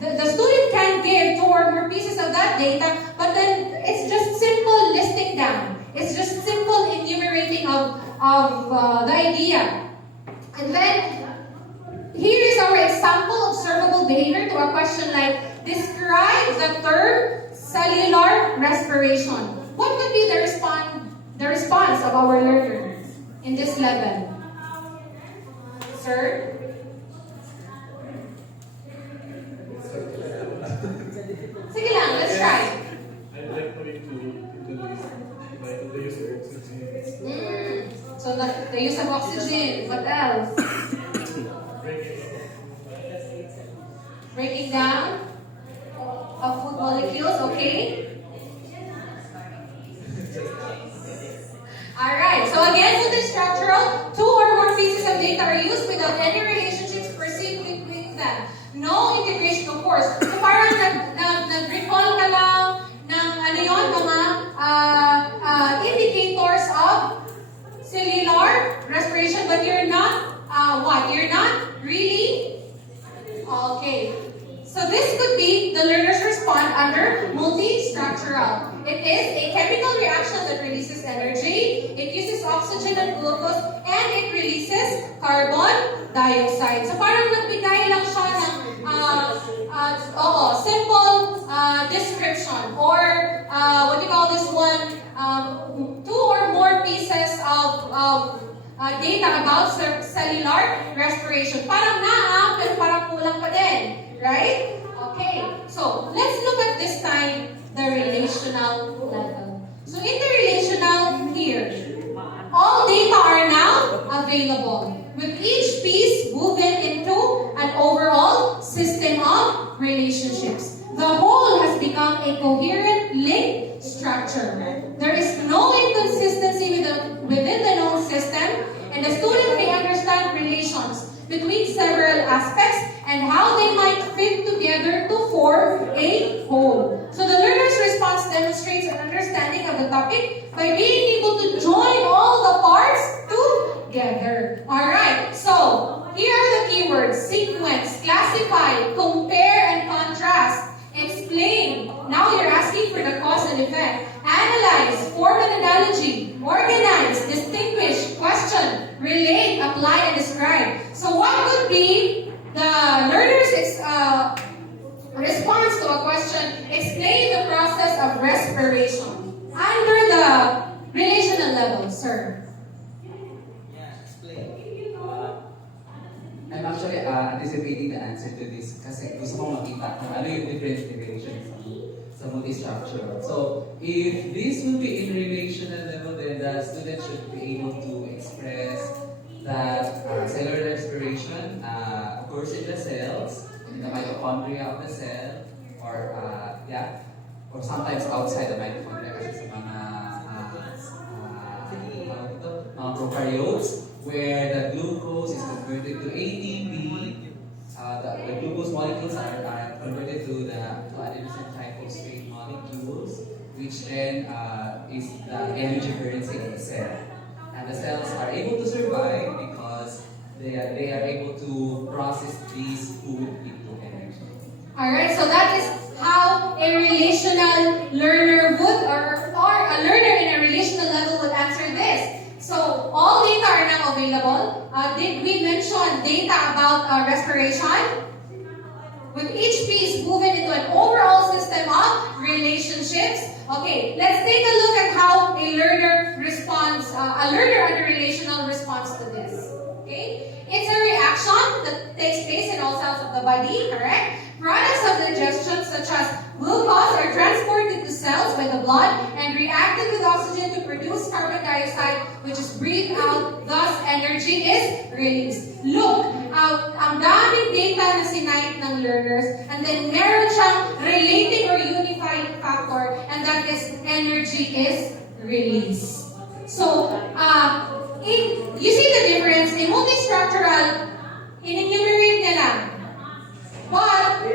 the student can give two or more pieces of that data, but then it's just simple listing down. It's just simple enumerating of the idea. And then here is our example observable behavior to a question like, describe the term cellular respiration. What would be the response of our learner in this level? Sir? Sige lang, let's try. I'd like for you to introduce the use of oxygen. So the use of oxygen, what else? Breaking down of food molecules, okay? Alright, so again, multi-structural, two or more pieces of data are used without any relationships perceived between them. No integration, of course. So parang nag-recall ka lang ng ano yun, mga indicators of cellular respiration, but you're not, You're not really? Okay. So this could be the learner's response under multi-structural. It is a chemical reaction that releases energy. It uses oxygen and glucose, and it releases carbon dioxide. So parang nagbigay lang siya ng simple description, or what do you call this one? Two or more pieces of data about cellular respiration. Parang pero parang kulang pa din. Right? Okay. So, let's look at this time the relational level. So, in the relational here, all data are now available, with each piece woven into an overall system of relationships. The whole has become a coherent link structure. There is no inconsistency within the known system, and the student may understand relations between several aspects and how they might fit together to form a whole. So the learner's response demonstrates an understanding of the topic by being able to join all the parts together. Alright, so here are the keywords: sequence, classify, compare and contrast, explain. Now you're asking for the cause and effect. Analyze, form an analogy, organize, distinguish, question, relate, apply, and describe. So what could be the learner's response to a question? Explain the process of respiration under the relational level, sir. Yeah, explain. I'm actually anticipating the answer to this kasi gusto kong makita kung ano yung different integrations sa multi-structural. So, if this will be in relational level, then the student should be able to express that cellular respiration occurs in the cells, in the mitochondria of the cell, or or sometimes outside the mitochondria kasi sa mga prokaryotes. where the glucose is converted to ATP. The glucose molecules are converted to adenosine triphosphate molecules, which then is the energy currency in the cell. And the cells are able to survive because they are able to process these food into energy. Alright, so that is how a relational learner would, or a learner in a relational level would answer this. So, all data are now available. Did we mention data about respiration? With each piece moving into an overall system of relationships. Okay, let's take a look at how a learner responds, a learner under relational responds to this. Okay, it's a reaction that takes place in all cells of the body, correct? Products of digestion such as glucose are transported to cells by the blood and reacted with oxygen to produce carbon dioxide, which is breathed out, thus energy is released. Look, ang daming data na sinight ng learners, and then meron siyang relating or unifying factor, and that is energy is released. So, you see the difference? In multistructural, in-enumerate na lang. But,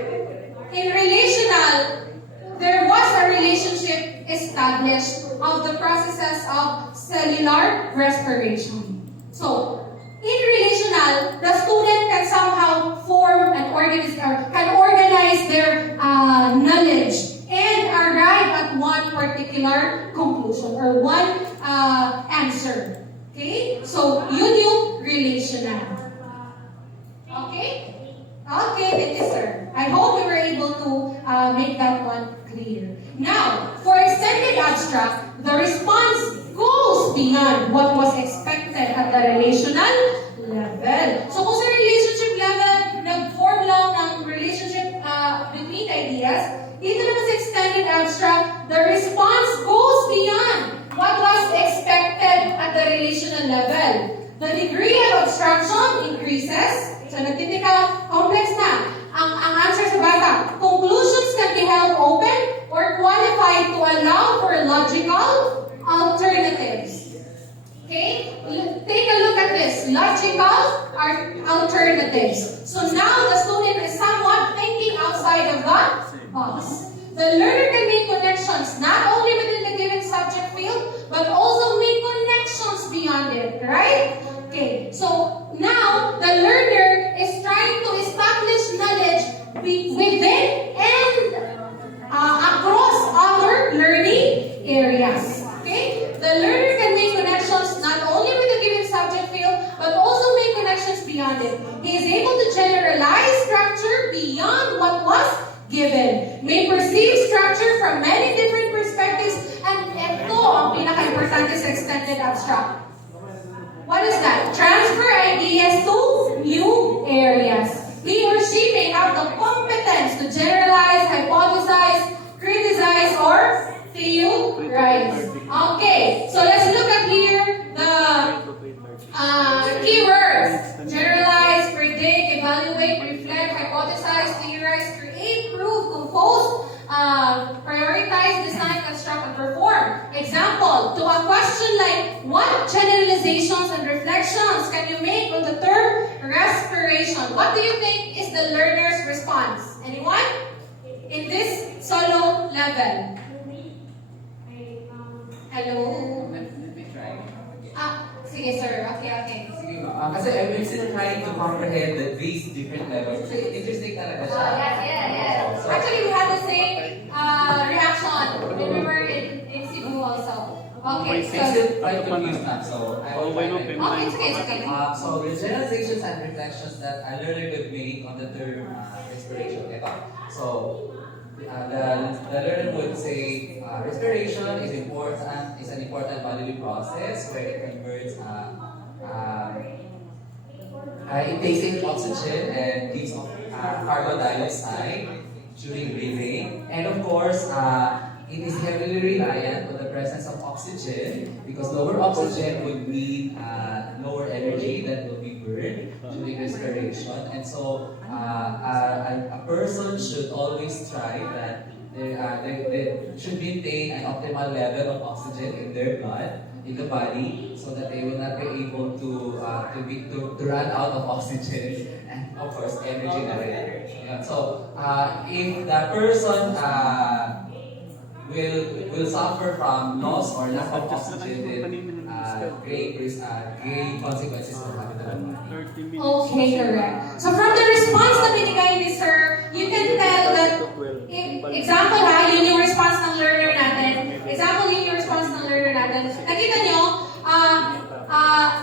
in relational, there was a relationship established of the processes of cellular respiration. So, in relational, the student can somehow form an organism, or can organize their knowledge and arrive at one particular conclusion or one answer. Okay? So, yun yung relational. Okay? Okay, thank you, sir. I hope we were able to make that one clear. Now, for extended abstract, the response goes beyond what was expected at the relational level. So, kung sa relationship level, nag-form lang ng relationship between ideas, dito naman sa extended abstract, the response goes beyond what was expected at the relational level. The degree of abstraction increases. So, nagtitika, complex na. Ang answer sa bata, conclusions can be held open or qualified to allow for logical alternatives. Okay? Take a look at this. Logical alternatives. So now the student is somewhat thinking outside of the box. The learner can make connections not only within the given subject field, but also make connections beyond it. Right? Okay. So now the learner is trying to establish knowledge within and across other learning areas. Okay? The learner can make connections not only with the given subject field, but also make connections beyond it. He is able to generalize structure beyond what was given. May perceive structure from many different perspectives, and ito ang pinaka-importante sa extended abstract. What is that? Transfer ideas to new areas. He or she may have the competence to generalize, hypothesize, criticize, or theorize. Okay, so let's look at here the keywords. Generalize, predict, evaluate, reflect, hypothesize, theorize, create, prove, compose, prioritize, design, construct, and perform. Example, to a question like, what generalizations and reflections can you make on the term respiration? What do you think is the learner's response? Anyone? In this solo level. Hello? Let me try. Sige sir. Okay. Sige ba? Kasi I'm still trying to comprehend these different levels. Kasi interesting talaga siya. Yes. So, Actually, we had the same reaction when we were in Cebu also. Okay, I'm so... still trying to use that, so I will try my Okay, it's okay. So the generalizations and reflections that a learner could make on the term respiration. Ito. So the learner would say respiration is an important bodily process where it converts it takes in oxygen and gives off carbon dioxide during breathing, and of course it is heavily reliant on the presence of oxygen, because lower oxygen would mean lower energy that will be burned during respiration. And so a person should always try that they should maintain an optimal level of oxygen in their blood, in the body, so that they will not be able to to run out of oxygen and of course energy na rin. Yun. So if the person will suffer from loss or lack of oxygen, then great consequences will happen to the body. Okay, correct. So from the response na binigay ni Sir, you can tell that, example ha, yun yung response ng learner natin. Example, yun yung response ng learner natin. Nakita nyo,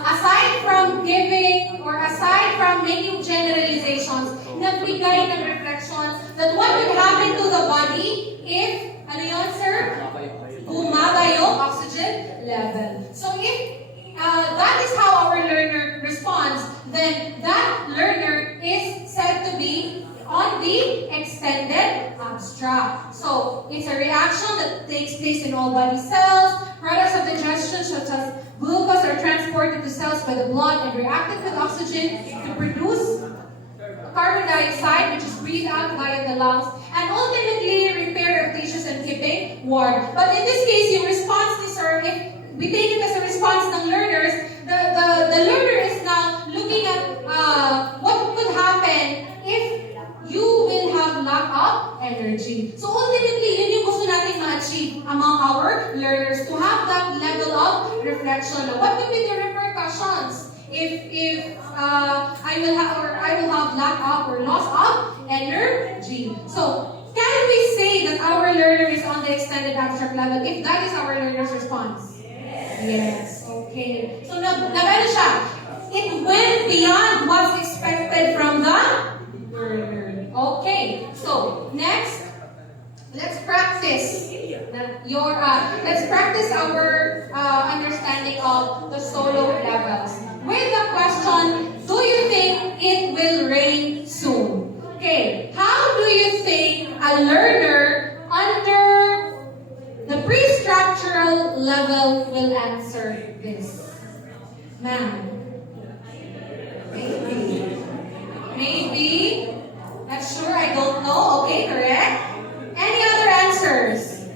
aside from giving or aside from making generalizations, nagbigay ng reflections that what would happen to the body if, ano yun, sir? Bumaba yung oxygen level. So if that is how our learner responds, then that learner is said to be on the extended abstract. So it's a reaction that takes place in all body cells. Products of digestion such as glucose are transported to cells by the blood and reacted with oxygen to produce carbon dioxide, which is breathed out via the lungs, and ultimately repair of tissues and keeping warm. But in this case, yung response ni Sir, if we take it as a response ng learners, the learner is now looking at what could happen if you will have lack of energy. So ultimately, yun yung gusto natin ma-achieve among our learners, to have that level of reflection. Now, what could be the repercussions if I will have lack of or loss of energy? So can we say that our learner is on the extended abstract level if that is our learner's response? Yes. Okay. So ano siya? It went beyond what's expected from the learner. Okay. So next, let's practice our understanding of the solo levels with the question: do you think it will rain soon? Okay. How do you think a learner under the pre-structural level will answer this? Ma'am? Maybe? Not sure, I don't know. Okay, correct? Any other answers?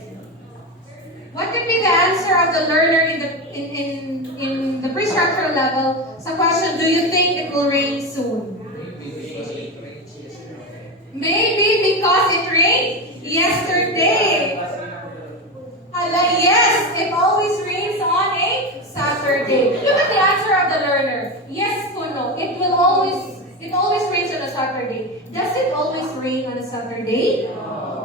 What could be the answer of the learner in the pre-structural level sa question, do you think it will rain soon? Maybe because it rained yesterday. Yes, it always rains on a Saturday. Look at the answer of the learner. Yes to no. It always rains on a Saturday. Does it always rain on a Saturday?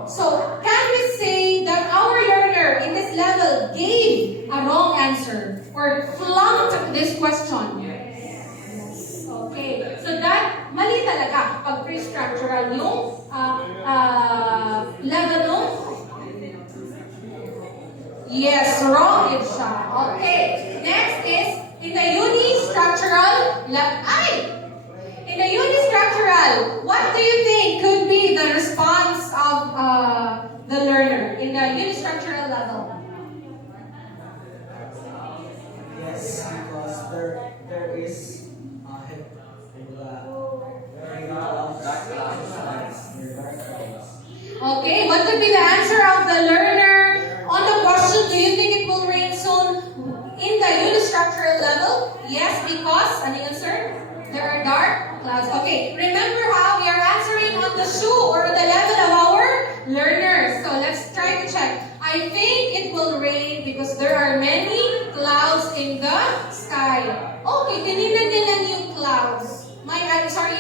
So, can we say that our learner in this level gave a wrong answer or flunked this question? Yes. Okay. So that, mali talaga pag pre-structural yung level no? Yes, wrong yun siya. Okay. Next is, in the unistructural in the unistructural, what do you think could be the response of the learner in the unistructural level? Yes, because there is Okay, what could be the answer of the learner on the question, do you think it will rain soon in the unistructural level? Yes, because, ano yun, sir? There are dark clouds. Okay, remember how we are answering on the shoe or the level of our learners. So let's try to check. I think it will rain because there are many clouds in the sky. Okay, tinignan din lang yung clouds.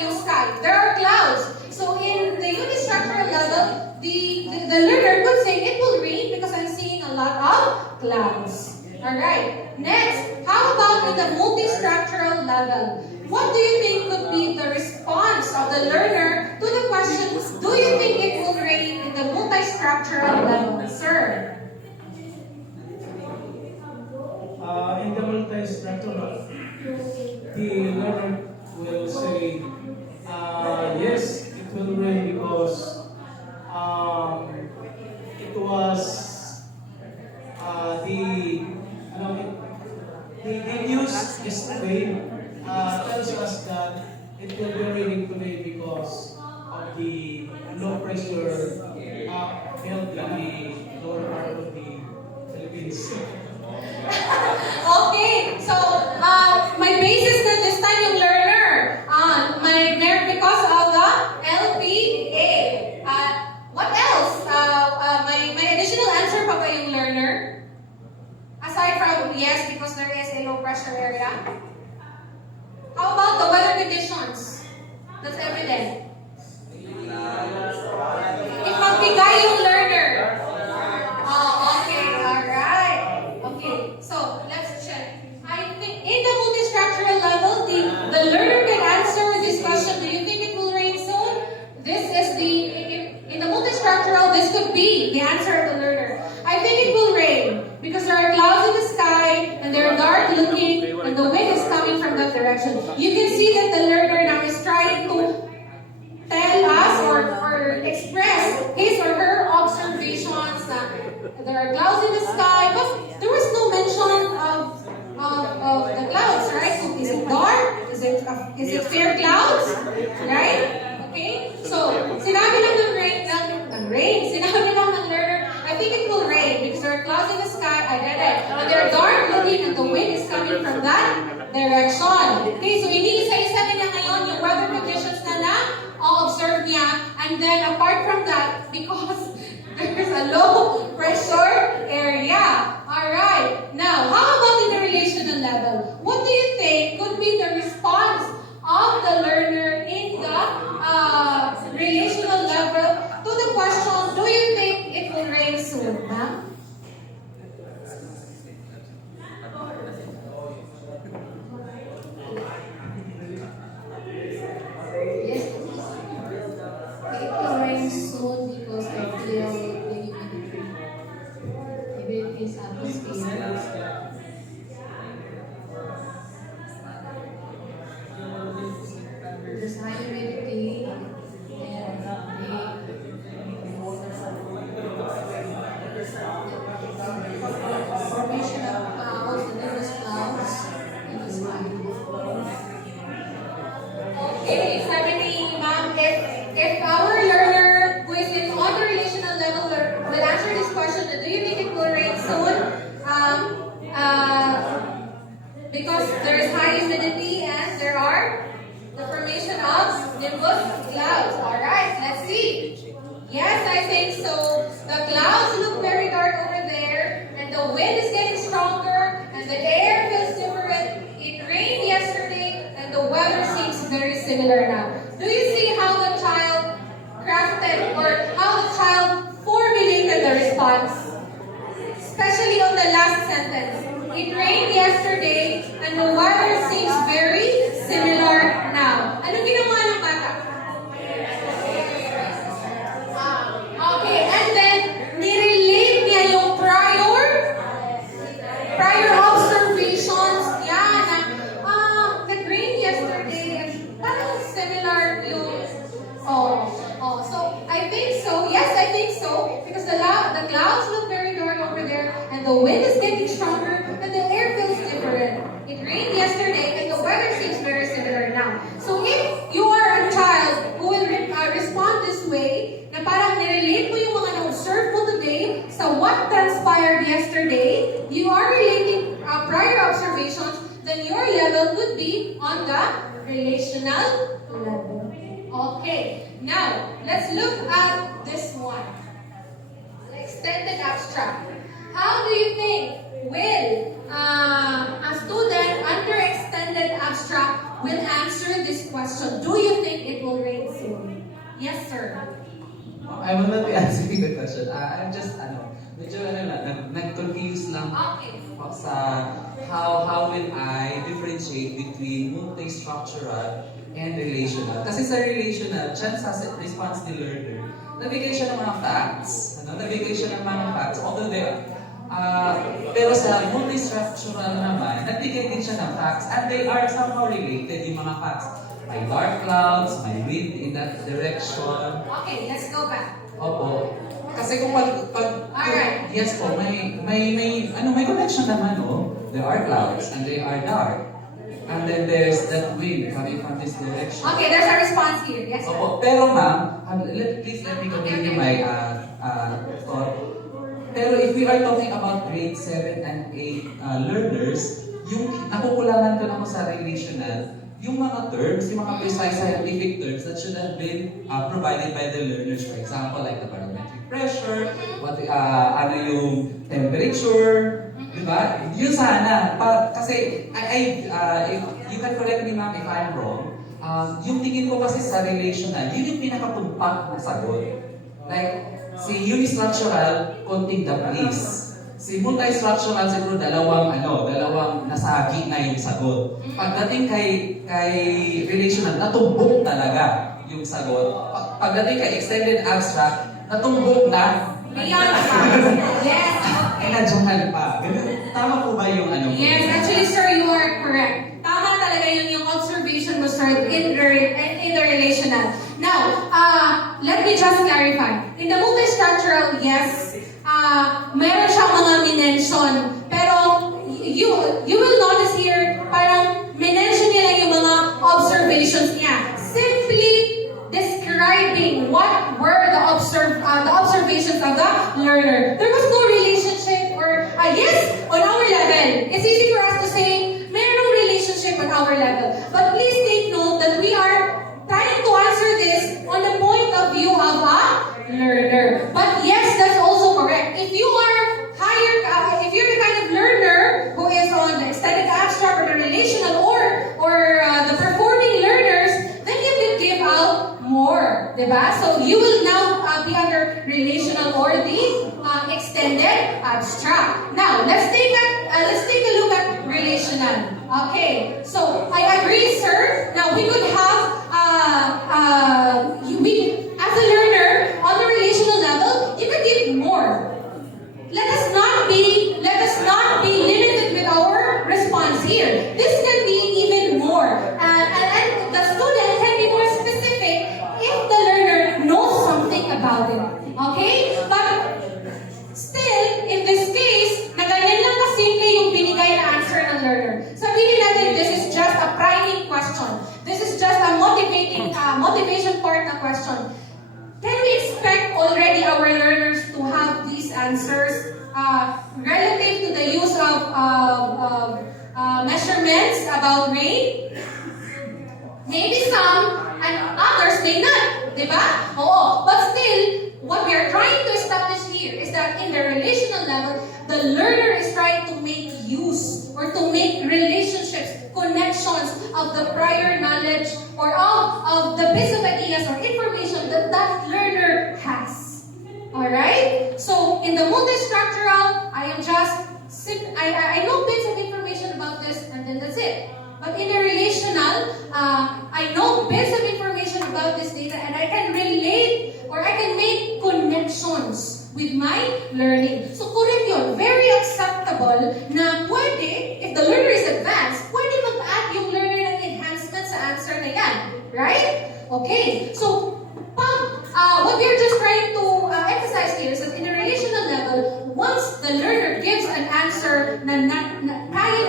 Yung sky. There are clouds. So in the unistructural level, the learner could say it will rain because I'm seeing a lot of clouds. Alright. Next, how about in the multistructural level? What do you think could be the response of the learner to the question, do you think it will rain in the multistructural level? Sir? In the multi-structural, the learner will say, yes, it will rain because it was the news yesterday tells us that it will be raining today because of the low pressure held in the lower part of the Philippines. Okay, so my basis na this time infrastructure area? How about the weather conditions? That's evident. It magbigay yung learner. Oh, okay, alright. Okay, so let's check. I think in the multistructural level, the learner can answer this question. Do you think it will rain soon? This is in the multistructural, this could be the answer of the learner. I think it will rain because there are clouds in the sky and they're dark looking and the wind is coming from that direction. You can see that the learner now is trying to tell us or express his or her observations that there are clouds in the sky, but there was no mention of the clouds, right? So is it dark? Is it fair clouds? Right? Okay? So, sinabi lang ng rain, sinabi lang ng learner, I think it will rain because there are clouds in the sky, I read it. And they're dark looking and the wind is coming from that direction. Okay, so iniisa-isa niya ngayon yung weather conditions na observe niya. And then apart from that, because there's a low pressure area. Alright, now how about in the relational level? What do you think could be the response of the learner in the relational level to the question, do you think it will rain soon? Ma'am? Yes. It will rain soon because I feel the humidity. Maybe it is atmosphere. There's high humidity and the formation of clouds, the numerous clouds in the sky. Okay, sabi ni Ma'am, if our learner who is on the relational level will answer this question, do you think it will rain soon? Because there is high humidity and there are the formation of nimbus clouds. Alright, let's see. Yes, I think so. The clouds look very dark over there, and the wind is getting stronger, and the air feels different. It rained yesterday, and the weather seems very similar now. Do you see how the child crafted or how the child formulated the response? Especially on the last sentence. It rained yesterday, and the weather seems very similar now. Anong ginawa ng bata? Okay, and then nirelate niya yung prior observations niya na nag-rain yesterday and parang similar yung so I think so. Yes, I think so because the clouds look very dark over there and the wind is getting stronger and the air feels different. It rained yesterday and the weather seems very similar now. So if you are a child who will respond this way, na parang nirelate mo yung mga na-observe mo today sa what transpired yesterday, you are relating prior observations, then your level could be on the relational level. Okay, now let's look at this one. Extended abstract. How do you think will a student under extended abstract will answer this question? Do you think it will rain soon? Yes, sir. I will not be answering the question. I'm just, medyo nag-confuse lang Okay. sa how will I differentiate between multi-structural and relational. Kasi sa relational, chance sa response ni learner, nabigay siya ng mga facts. Although pero sa multi-structural naman, nagbigay din siya ng facts and they are somehow related yung mga facts. May dark clouds, may wind in that direction. Okay, let's go back. Opo. Kasi kung Alright. yes po, may connection naman, oh. There are clouds and they are dark. And then there's that wind coming from this direction. Okay, there's a response here. Yes, sir. Opo, pero ma'am, please let me continue my thought. Pero if we are talking about grade 7 and 8 learners, yung nakukulangan ko ako sa relational, yung mga terms, yung mga precise scientific terms that should have been provided by the learners. For example, like the barometric pressure, ano yung temperature, Diba? Yun sana. Kasi, if you can correct me ma'am if I'm wrong, yung tingin ko kasi sa relational, yun yung pinakatumpak na sagot. Like, si unistructural, konting the please. Si multi-structural siguro dalawang nasagi na yung sagot. Pagdating kay relational, natumbok talaga yung sagot. Pagdating kay extended abstract, natumbok na. Beyond. Yes. Ay, nadyahan pa. Tama po ba yung ano? Yes, actually, sir, you are correct. Tama talaga yung observation mo, sir, in the relational. Now, let me just clarify. In the multi-structural, yes, meron siyang mga minention. Pero, you will notice here, parang minention niya lang yung mga observations niya. Simply describing what were the observations of the learner. There was no relationship or, yes, on our level. It's easy for us to say, mayroong relationship on our level. But please take note that we are trying to answer this on the point of view of a learner. But yes, that's also correct. If you are higher, if you're the kind of learner who is on the extended abstract or the relational or the performing learners, then you can give out more, diba? So you will now be under relational or the extended abstract. Now let's take a look at relational. Okay, so I agree, sir. Now we could have as a learner on the relational level, you can give more. Let us not be limited with our response here. This can be even more, and the student can be more specific if the learner knows something about it. Okay, but still, in this case, na ganyan lang kasimple yung binigay na answer ng learner. Sabihin natin, this is just a priming question. This is just a motivation part na question. Can we expect already our learners to have these answers relative to the use of measurements about rain? Maybe some, and others may not. Diba? Oo. But still, what we are trying to establish here is that in the relational level, the learner is trying to make use or to make relationships, connections of the prior knowledge or of the base of ideas or information that learner has. Alright? So, in the multi-structural, I know bits of information about this and then that's it. But in the relational, I know bits of information about this data and I can relate or I can make connections with my learning. So, correct yun. Very acceptable na pwede, if the learner is advanced, pwede mag-add yung learner ng enhancement sa answer na yan. Right? Okay. So, what we are just trying to emphasize here is that in the relational level, once the learner gives an answer na kaya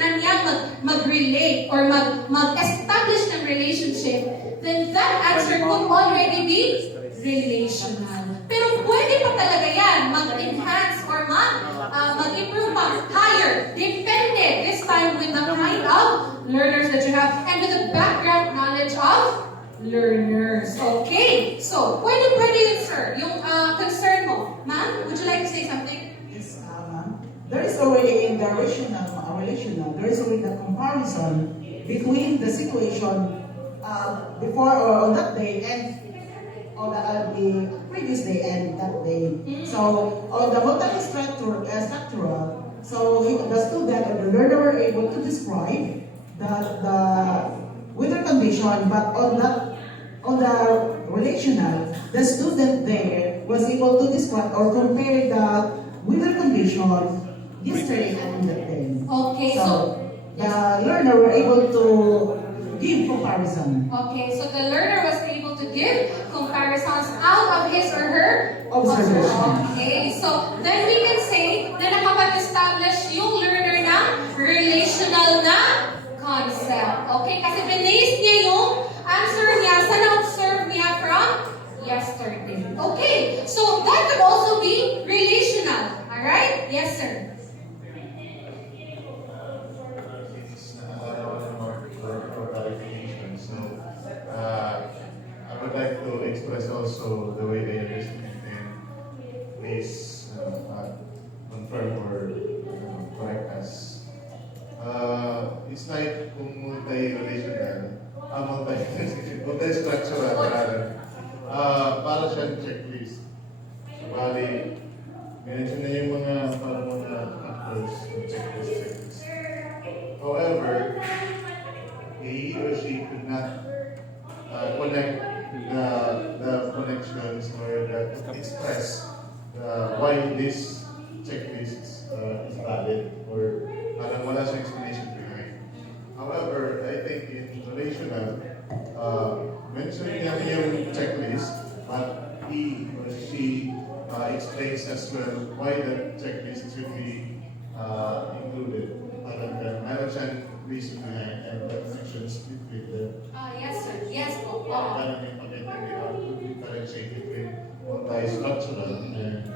na niya mag-relate or mag-establish ng relationship, then that answer could already be relational. Pero pwede pa talaga yan mag-enhance or mag-improve pa higher. Depende this time with the kind of learners that you have and with the background knowledge of learners. Okay. So, pwede yun, sir. Yung concern mo. Ma'am, would you like to say something? Yes, ma'am. There is already in the relational, there is already the comparison between the situation before or on that day and on the previous day and that day. So, on the multi-structural, so the student or the learner were able to describe the weather condition, but on the relational, the student there was able to describe or compare the weather condition yesterday and that day. Okay, so the learner were able to give comparison. Okay, so the learner was able to give comparisons out of his or her Observation. Okay, so then we can say na nakapag-establish yung learner ng relational na concept. Okay, kasi binase niya yung answer niya sa na-observe niya from yesterday. Okay, so that could also be relational. Alright? Yes, sir. I would like to express also the way I understand and please confirm it's like kung multi-relational, multi-structural, para siyang checklist. So, bali, mention na yung parang mga factors ng checklist. However, he or she could not connect the connections or express why this checklist is valid or parang wala siyang explanation behind. However, I think in relational, mentioning niya yung checklist, but he or she explains as well why the checklist should be included. Parang meron siyang reason behind and the connections between them. Yes, sir. Yes po. Parang yung pag-intindi how to differentiate between multi-structural and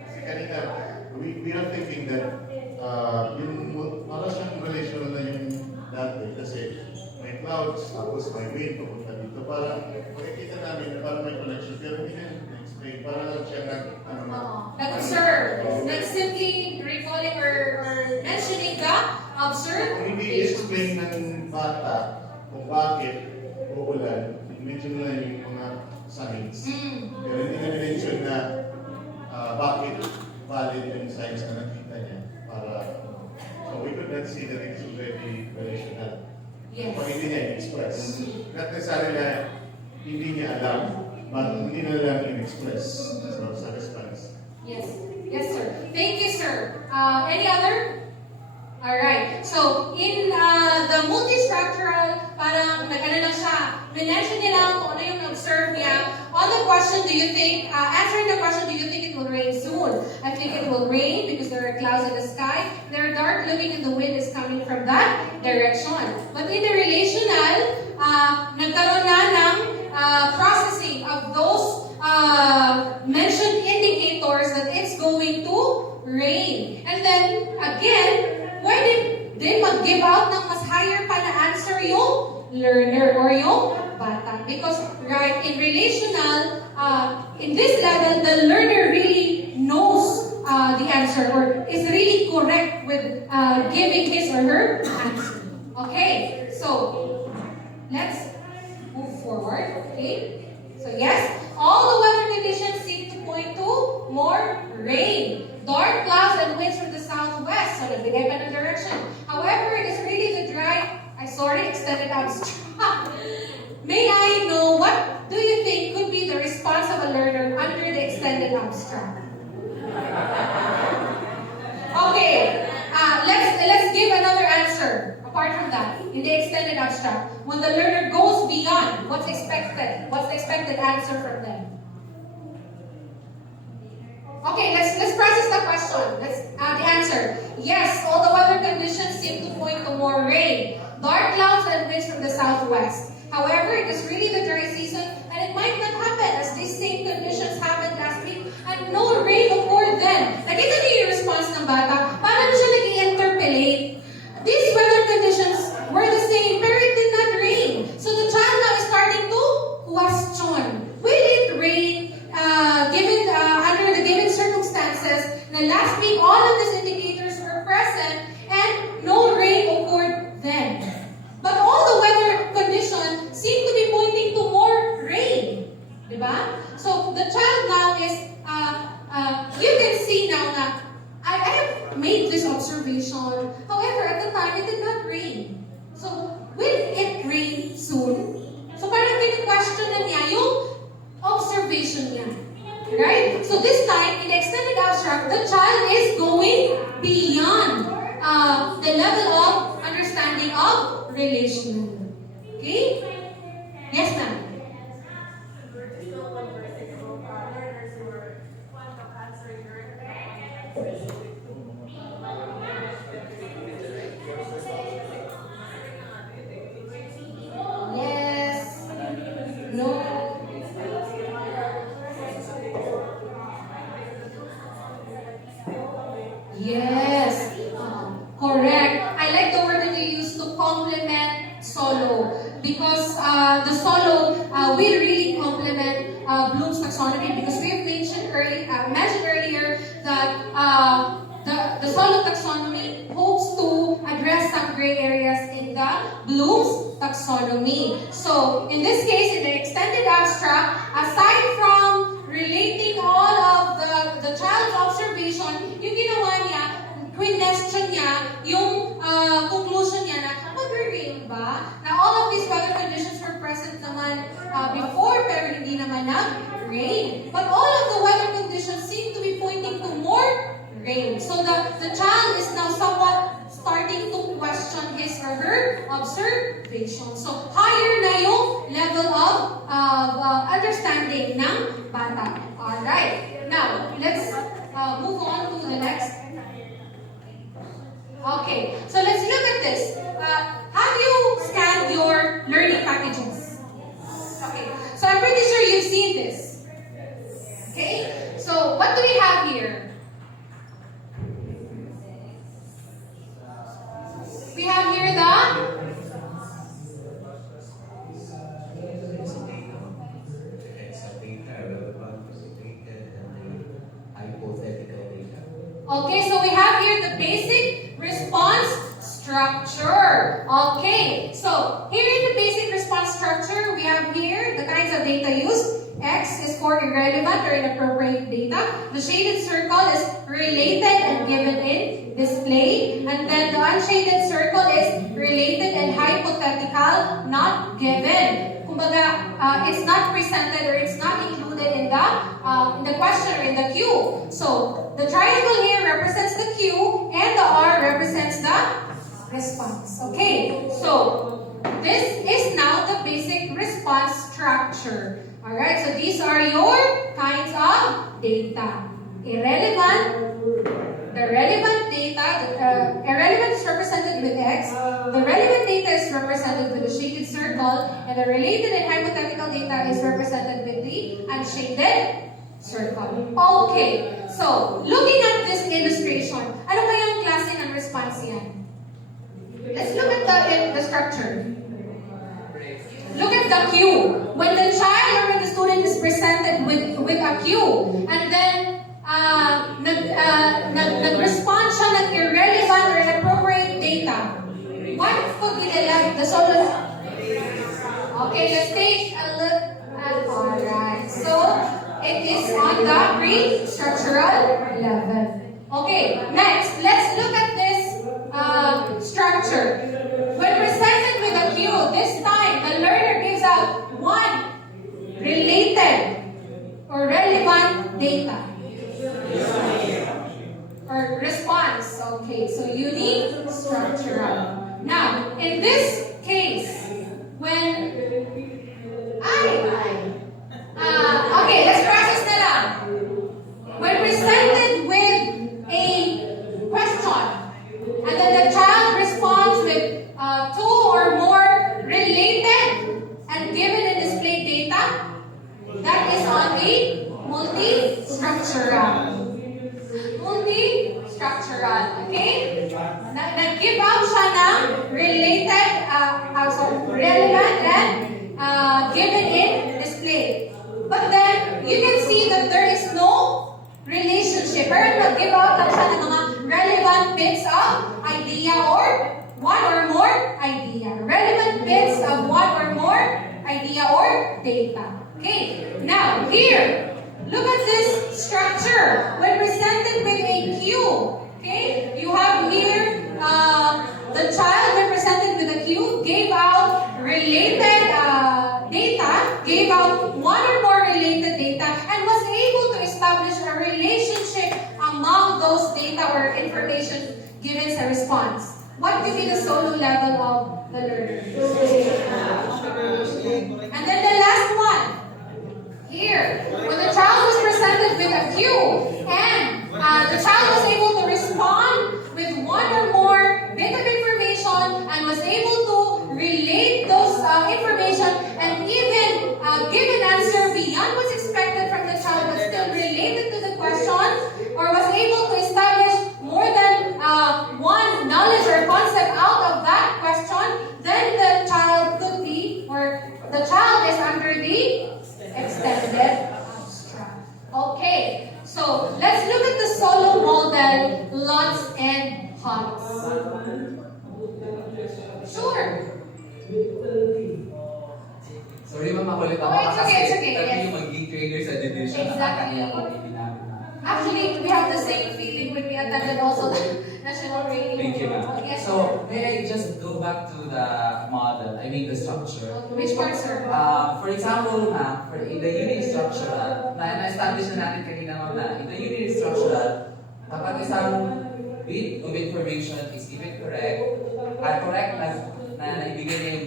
kasi kanina, we are thinking that yung para siyang relational na yung dati kasi may clouds, tapos may wind, papunta dito. Parang makikita namin na parang may connection pero hindi na explain. Parang lang siya Nag-observe. Not simply recalling or mentioning the observe. kung hindi explain ng bata kung bakit uulan, mention na yung mga signs. Pero hindi na mention na bakit valid yung signs na nakita niya para so we could not see that it's already relational. Yes. Pag hindi niya express. Not necessarily na hindi niya alam, but hindi na lang in-express sa response. Yes. Yes, sir. Thank you, sir. Any other? Alright. So, in the multi-structural, parang nag-ano lang siya, minention niya lang kung ano yung observe niya. On the question, do you think, answering the question, do you think it will rain soon? I think it will rain because there are clouds in the sky. They're dark looking and the wind is coming from that direction. But in the relational, nagkaroon na ng processing of those mentioned indicators that it's going to rain. And then, again, why did mag-give out ng mas higher pa na answer yung learner or yung bata? Because, right, in relational, in this level, the learner really knows the answer or is really correct with giving his or her answer. Okay, so, let's move forward, okay? So, yes, all the weather conditions seem to point to more rain. Dark clouds and winds from the southwest. So, nagbigay pa ng direction. However, it is really the dry, extended abstract. May I know what do you think could be the response of a learner under the extended abstract? Okay, let's give another answer apart from that. In the extended abstract, when the learner goes beyond what's expected, what's the expected answer from them? Okay, let's process the question. The answer. Yes, all the weather conditions seem to point to more rain. Dark clouds and winds from the southwest. However, it is really the dry season and it might not happen as these same conditions happened last week and no rain occurred then. Nakita niyo yung response ng bata? Paano siya nag-i-interpolate? These weather conditions were the same pero it did not rain. So the child now is starting to question. Will it rain given under the given circumstances na last week all of these indicators were present and no rain occurred then? But all the weather conditions seem to be pointing to more rain. Diba? So the child now is, you can see now na I have made this observation. However, at the time, it did not rain. So, will it rain soon? So parang kini-question na niya yung observation niya. Right? So this time, in the extended abstract, the child is going beyond the level of understanding of relational. Okay? Yes, ma'am. Yes. No. Yes, correct. I like the word that you use to complement solo because the solo will really complement Bloom's taxonomy because we have mentioned earlier that the solo taxonomy hopes to Bloom's taxonomy. So, in this case, in the extended abstract, aside from relating all of the child's observation, yung ginawa niya, question niya, yung conclusion niya na mag-rain ba? Na all of these weather conditions were present naman before, pero hindi naman nag-rain. But all of the weather conditions seem to be pointing to more rain. So the child is now somewhat starting to question his or her observation. So higher na yung level of understanding ng bata. Alright. Now, let's move on to the next. Okay, so let's look at this. Have you scanned your learning packages? Okay, so I'm pretty sure you've seen this. Okay, so what do we have here? We have here the okay, so we have here the basic response structure. Okay, so here in the basic response structure, we have here the kinds of data used. X is for irrelevant or inappropriate data. The shaded circle is related and given in display. And then the unshaded circle is related and hypothetical, not given. Kumbaga, it's not presented or it's not included in the question or in the Q. So, the triangle here represents the Q and the R represents the response. Okay, so this is now the basic response structure. Alright, so these are your kinds of data. Irrelevant, the relevant data, irrelevant is represented with X, the relevant data is represented with the shaded circle, and the related and hypothetical data is represented with the unshaded circle. Okay, so looking at this illustration, ano kayang klase ng response yan? Let's look at the structure. Look at the Q. When the child or when the student is presented with a Q, and then nag-respond siya ng irrelevant or inappropriate data, what could be the solution? Okay, let's take a look at alright. So, it is on the pre-structural level. Okay, next, let's look at this structure. When presented with a Q, this time, the learner gives out one related or relevant data. Or response. Okay, so unistructural. Now, in this case, when okay, let's process na lang. When presented with a question, and then the child responds with two or more related and given and displayed data, that is on the multi-structural. Multi-structural, okay? Nag-give out siya ng related, relevant and given in display. But then, you can see that there is no relationship. Pero nag-give out lang siya ng mga relevant bits of idea or one or more idea. Relevant bits of one or more idea or data. Okay, now here, look at this structure. When presented with a Q, okay, you have here the child when presented with a Q gave out related data, gave out one or more related data, and was able to establish a relationship among those data or information given as a response. What could be the solo level of the learner? And then the last one. Here, when the child was presented with a Q, and the child was able to respond with one or more bit of information and was able to relate those information and even give an answer beyond what's expected from the child but still related to the question, or was able to establish more than one knowledge or concept out of that question, then the child could be, or the child is under the extended abstract. Okay, so let's look at the solo model, lots and hots. Sure. attended also the national training. Thank you, ma'am. Yes, So, may I just go back to the model, I mean the structure. which part, sir? For example, ma'am, in the unit structural, na-establish na natin kanina, ma'am, na in the unit structural, kapag isang bit of information is given correct na naibigay niya yung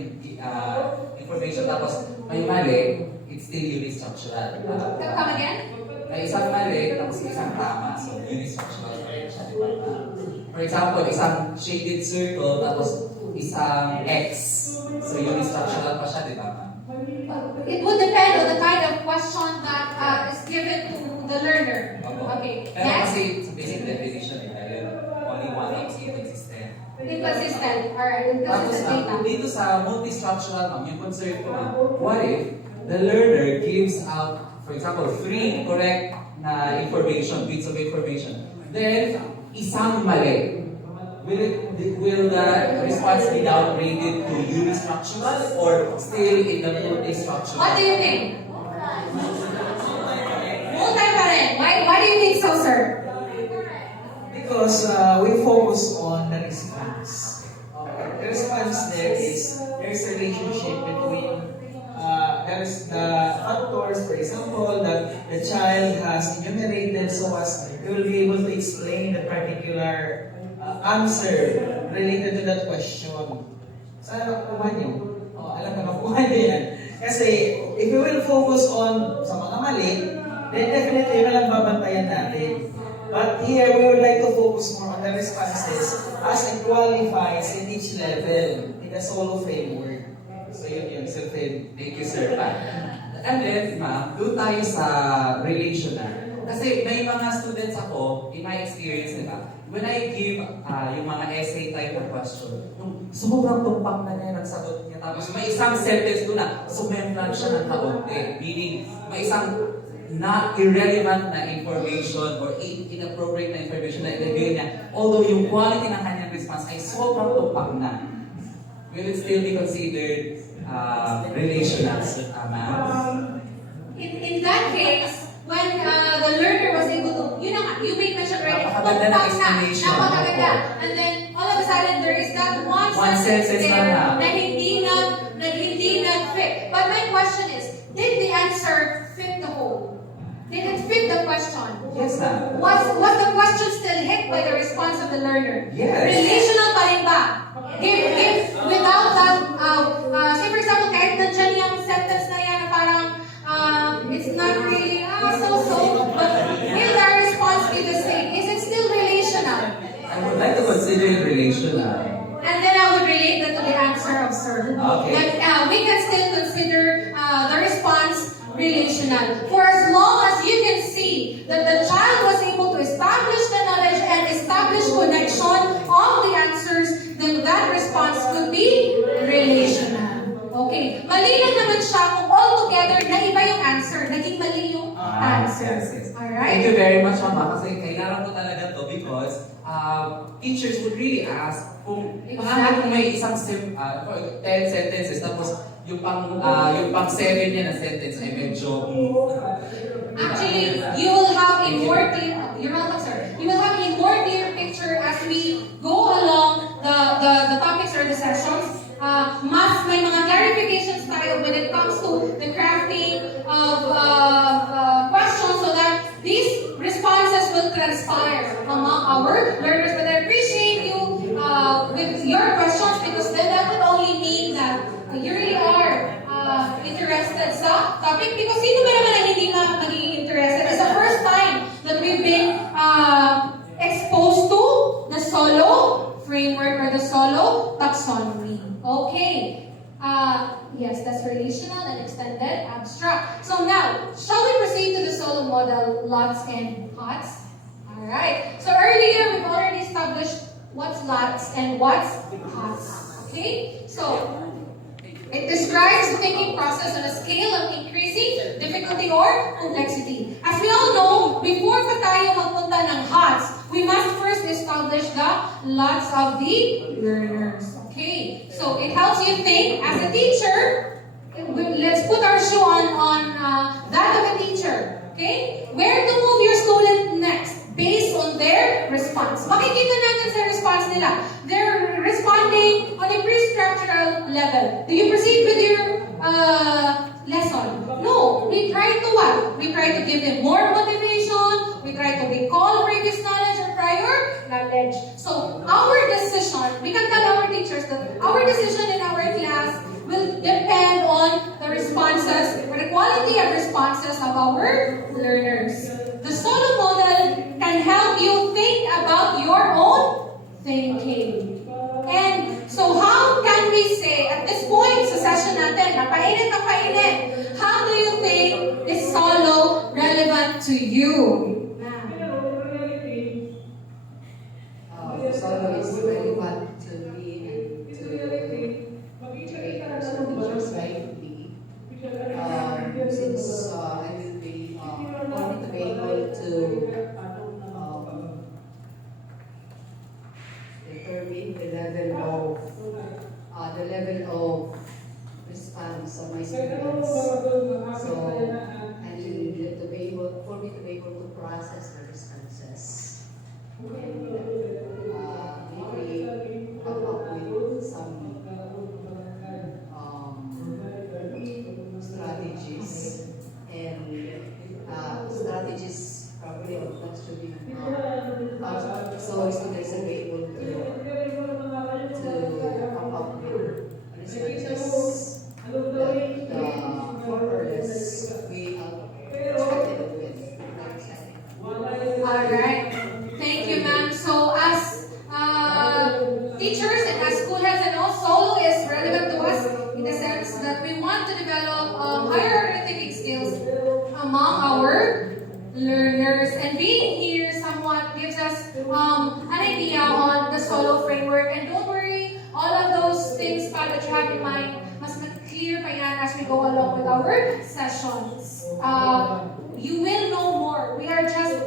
information tapos may mali, it's still unit structural. Come again? May isang mali, tapos isang tama. So, unistructural pa rin siya, di ba? For example, isang shaded circle, tapos isang X. So, unistructural pa siya, di ba, ma'am? It would depend on the kind of question that is given to the learner. Okay. Pero Next. kasi, sa basic definition, dahil only one is inconsistent. Inconsistent. Alright, Tapos, inconsistent data. dito sa multi-structural, ma'am, yung concern ko, ma'am, what if the learner gives out, for example, 3 correct na information, bits of information, then isang mali. Will the response be downgraded to unistructural or still in the multi-structural? What do you think? Multi pa rin. Why do you think so, sir? Because we focus on the response. The response there's a relationship between there's the factors, for example, that the child has enumerated so as he will be able to explain the particular answer related to that question. Saan nakukuha niyo? Alam ko nakukuha niyo yan. Kasi if we will focus on sa mga mali, then definitely yun lang babantayan natin. But here, we would like to focus more on the responses as it qualifies in each level in the solo framework. So yun, Sir Fred. Thank you, sir. And then, ma'am, doon tayo sa relational. Kasi may mga students ako, in my experience nila, when I give yung mga essay type of question, yung sobrang tumpak na niya, nagsagot niya, tapos may isang sentence doon na sumemplan siya ng kaunti. Meaning, may isang not irrelevant na information or inappropriate na information na ilagay niya. Although yung quality ng kanyang response ay sobrang tumpak na. Will it still be considered relational, ma'am? In that case, when the learner was able to, you made mention already, Napakaganda ng explanation. napakaganda. And then, all of a sudden, there is that one sentence there lang na hindi nag-fit. But my question is, did the answer fit the whole? Did it fit the question? Yes, ma'am. Was the question still hit by the response of the learner? Yes. Relational pa rin ba? Give without that, say for example, kahit nandiyan yung sentence na yan na parang, it's not really, so-so, but will the response be the same? Is it still relational? I would like to consider it relational. And then I would relate that to the answer of sir. Okay. That we can still consider the response relational. For as long as you can see that the child was able to establish the knowledge and establish connection of the answers, then that response could be relational. Okay. Mali lang naman siya kung altogether na iba yung answer. Naging mali yung answer. Yes. Alright? Thank you very much, mama. Kasi kailangan ko talaga to because teachers would really ask kung paano kung may isang 10 sentences tapos yung pang 7 niya na sentence ay medyo Actually, you will have a more clear. You're welcome, sir. You will have a more clear picture as we go along the topics or the sessions. Mas may mga clarifications tayo when it comes to the crafting of questions so that these responses will transpire among our learners. But I appreciate you with your questions because then that would only mean that you really are interested sa topic because sino ba naman ang hindi magiging interested? It's the first time that we've been exposed to the solo framework or the solo taxonomy. Okay. Yes, that's relational and extended abstract. So now, shall we proceed to the solo model, lots and pots? Alright. So earlier, we've already established what's lots and what's pots. Okay? So, it describes the thinking process on a scale of increasing difficulty or complexity. As we all know, before pa tayo magpunta ng HOTS, we must first establish the lots of the learners. Okay, so it helps you think as a teacher. Let's put our shoe on that of a teacher. Okay, where to move your student next based on their response. Makikita natin sa response nila. They're responding on a pre-structural level. Do you proceed with your lesson? No. We try to what? We try to give them more motivation. We try to recall previous knowledge or prior knowledge. So our decision, we can tell our teachers that our decision in our class will depend on the responses, or the quality of responses of our learners. The solo model can help you think about your own thinking. And so how can we say, at this point sa session natin, napainit na painit, how do you think is solo relevant to you? Solo is relevant to me and to educators and teachers like me. Since I will be wanting to be able to determine the level of response of my students. So I need to be able, for me to be able to process the responses. And maybe come up with some strategies and strategies probably of lecturing so students will be able to come up with responses that more or less we expected with. Alright. Thank you, ma'am. So as teachers and as school heads and all, solo is relevant to us in the sense that we want to develop higher order thinking skills among our learners. And being here somewhat gives us an idea on the solo framework. And don't worry, all of those things pa that you have in mind must be clear pa yan as we go along with our sessions. You will know more. We are just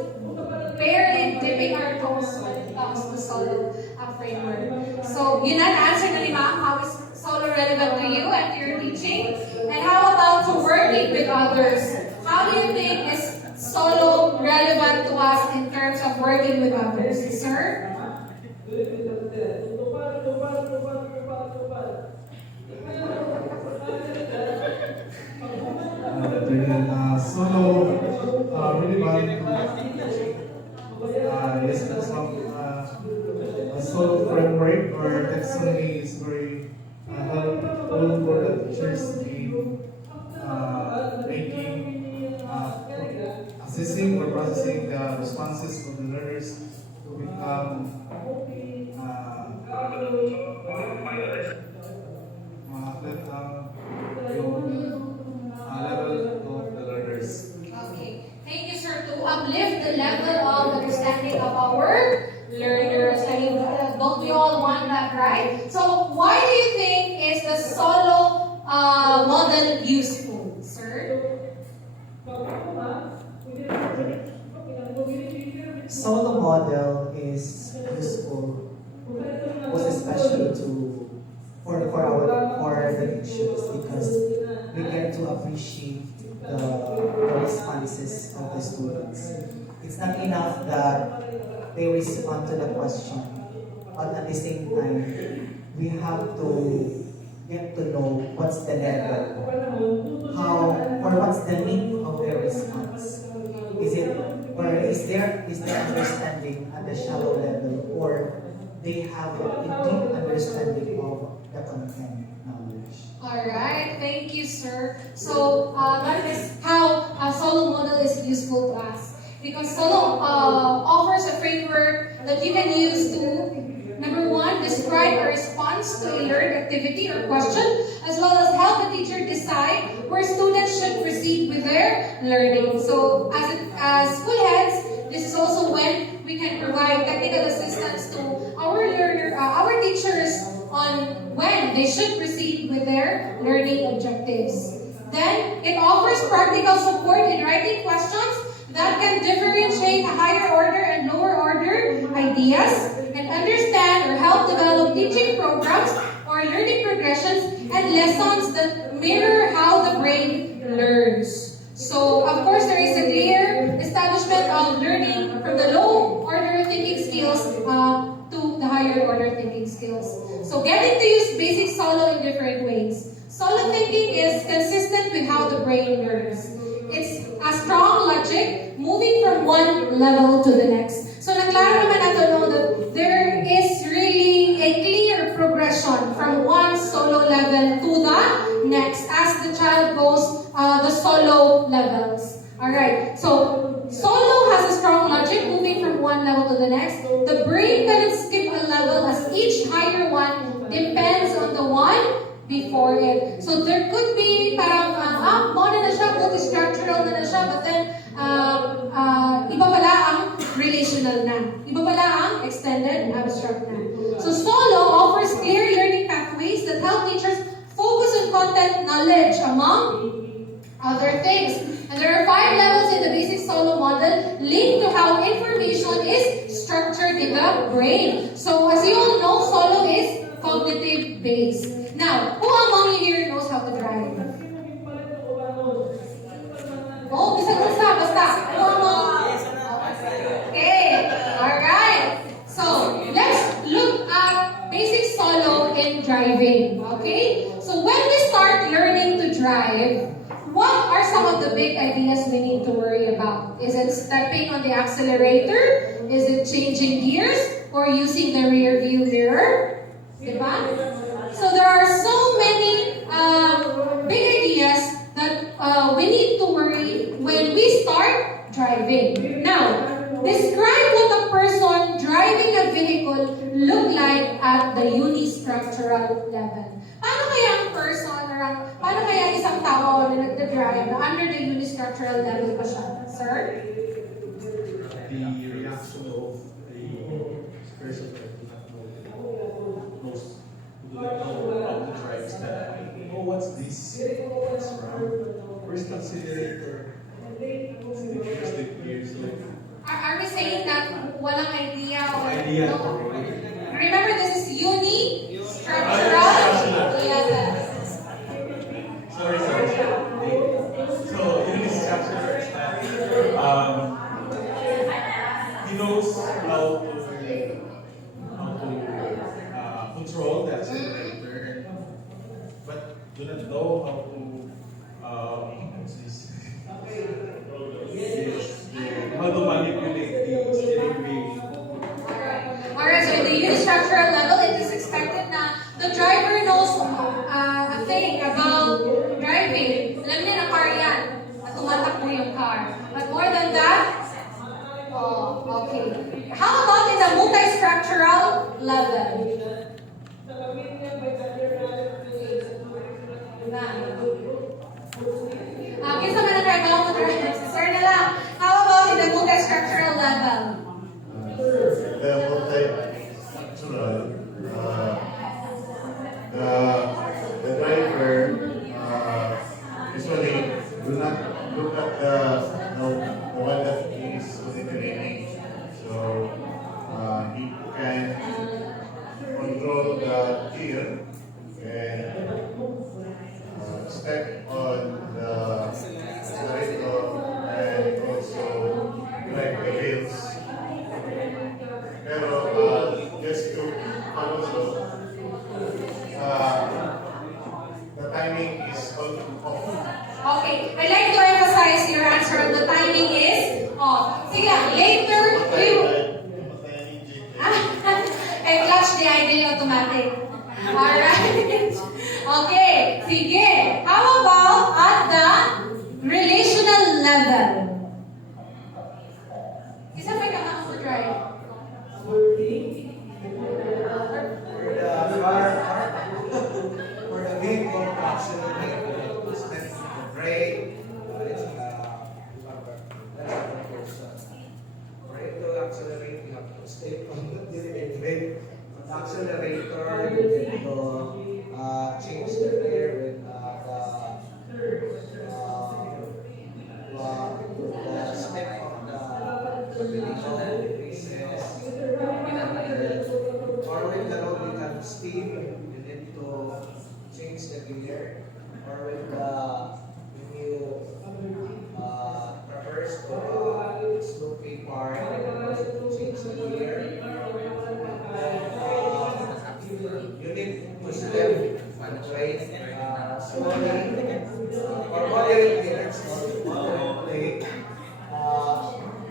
barely dipping our toes when it comes to solo framework. So, yun ang answer na ni ma'am. How is solo relevant to you and to your teaching? And how about to working with others? How do you think is solo relevant to us in terms of working with others? Sir? Solo relevant to yes, that's a solo framework or taxonomy is very helpful for the teachers in making assessing or processing the responses of the learners to become level of the learners. Okay. Thank you, sir. To uplift the level of understanding of our learners. I mean, don't we all want that, right? So, why do you think is the solo model useful, sir? Solo model is useful, most especially for the teachers, because we get to appreciate the responses of the students. It's not enough that they respond to the question, but at the same time, we have to get to know what's the level, what's the meaning of their response. Is their understanding at the shallow level, or they have a deep understanding of the content knowledge? Alright, thank you, sir. So, that is how a solo model is useful to us. Because solo offers a framework that you can use to, number one, describe a response to a learned activity or question, as well as help the teacher decide where students should proceed with their learning. So, as school heads, this is also when we can provide technical assistance to our teachers on when they should proceed with their learning objectives. Then, it offers practical support in writing questions that can differentiate higher order and lower order ideas and understand or help develop teaching programs or learning progressions and lessons that mirror how the brain learns. So, of course, there is a clear establishment of learning from the low order thinking skills to the higher order thinking skills. So getting to use basic solo in different ways. Solo thinking is consistent with how the brain learns. It's a strong logic moving from one level to the next. So naklaro naman nato no that there is really a clear progression from one solo level to the next as the child goes the solo levels. Alright, so solo has a strong logic moving from one level to the next. The brain cannot skip a level as each higher one depends on the one before it. So there could be parang, muna na siya, multi-structural na siya, but then, iba pala ang relational na. Iba pala ang extended abstract na. So solo offers clear learning pathways that help teachers focus on content knowledge among other things. And there are 5 levels in the basic solo model linked to how information is structured in the brain. So as you all know, solo is cognitive based. Now, who among you here knows how to drive? Oh, bisa basta. Who among? Okay, alright. So, let's look at basic solo in driving. Okay? So, when we start learning to drive, what are some of the big ideas we need to worry about? Is it stepping on the accelerator? Is it changing gears? Or using the rear view mirror? Diba? So there are so many big ideas that we need to worry when we start driving. Now, describe what a person driving a vehicle look like at the unistructural level. Paano kaya ang person or paano kaya isang tao na nagda-drive na under the unistructural level pa siya? Sir? The reaction of the person that do not knows who do not know how to drive is that, oh, what's this? What's wrong? Where's the accelerator? Where's the gears? Are we saying that walang idea or Idea. no? Remember, this is unistructural level. Sorry. So, unistructural is that he knows how to control the accelerator, but do not know how to what's this? How to manipulate the steering wheel. Alright, so in the unistructural level, it is expected na the driver knows a thing about driving. Alam niya na car yan. At tumatakbo yung car. But more than that, okay. How about in the multi-structural level? Kinsa man ang drive mo drive? Sir na lang. How about in the multi-structural level? The multi-structural, the driver usually do not look at the one that is monitoring. So he can control the gear and step on the accelerator and also drive the wheels. Pero just to also the timing is off. Okay, I'd like to emphasize your answer on the timing is off. Sige lang, later we will... And clutch the idea automatic. Alright. Okay, sige. How about at the relational level? Isa pa yung to drive? For the vehicle to accelerate, step on the brake, that's the person. For it to accelerate, you have to step on the brake. On the accelerator, you need to change the gear with the step of the vehicle increases. Or when the road becomes steep, you need to change the gear. Or when you traverse to slow paper, change the gear. You need to step and train slowly or moderately,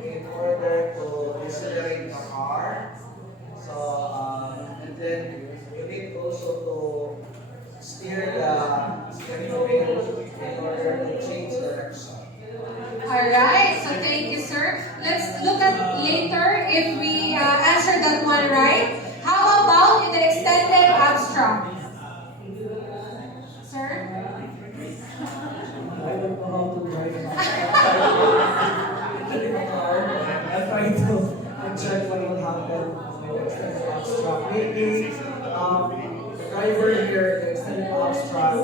in order to decelerate the car. So, and then you need also to steer the steering wheel in order to change direction. Alright, so thank you, sir. Let's look at later if we answer that one right. How about in the extended abstract? Sir? I don't know how to drive a car. I'm trying to check what will happen with the extended abstract. Maybe the driver here, the extended abstract,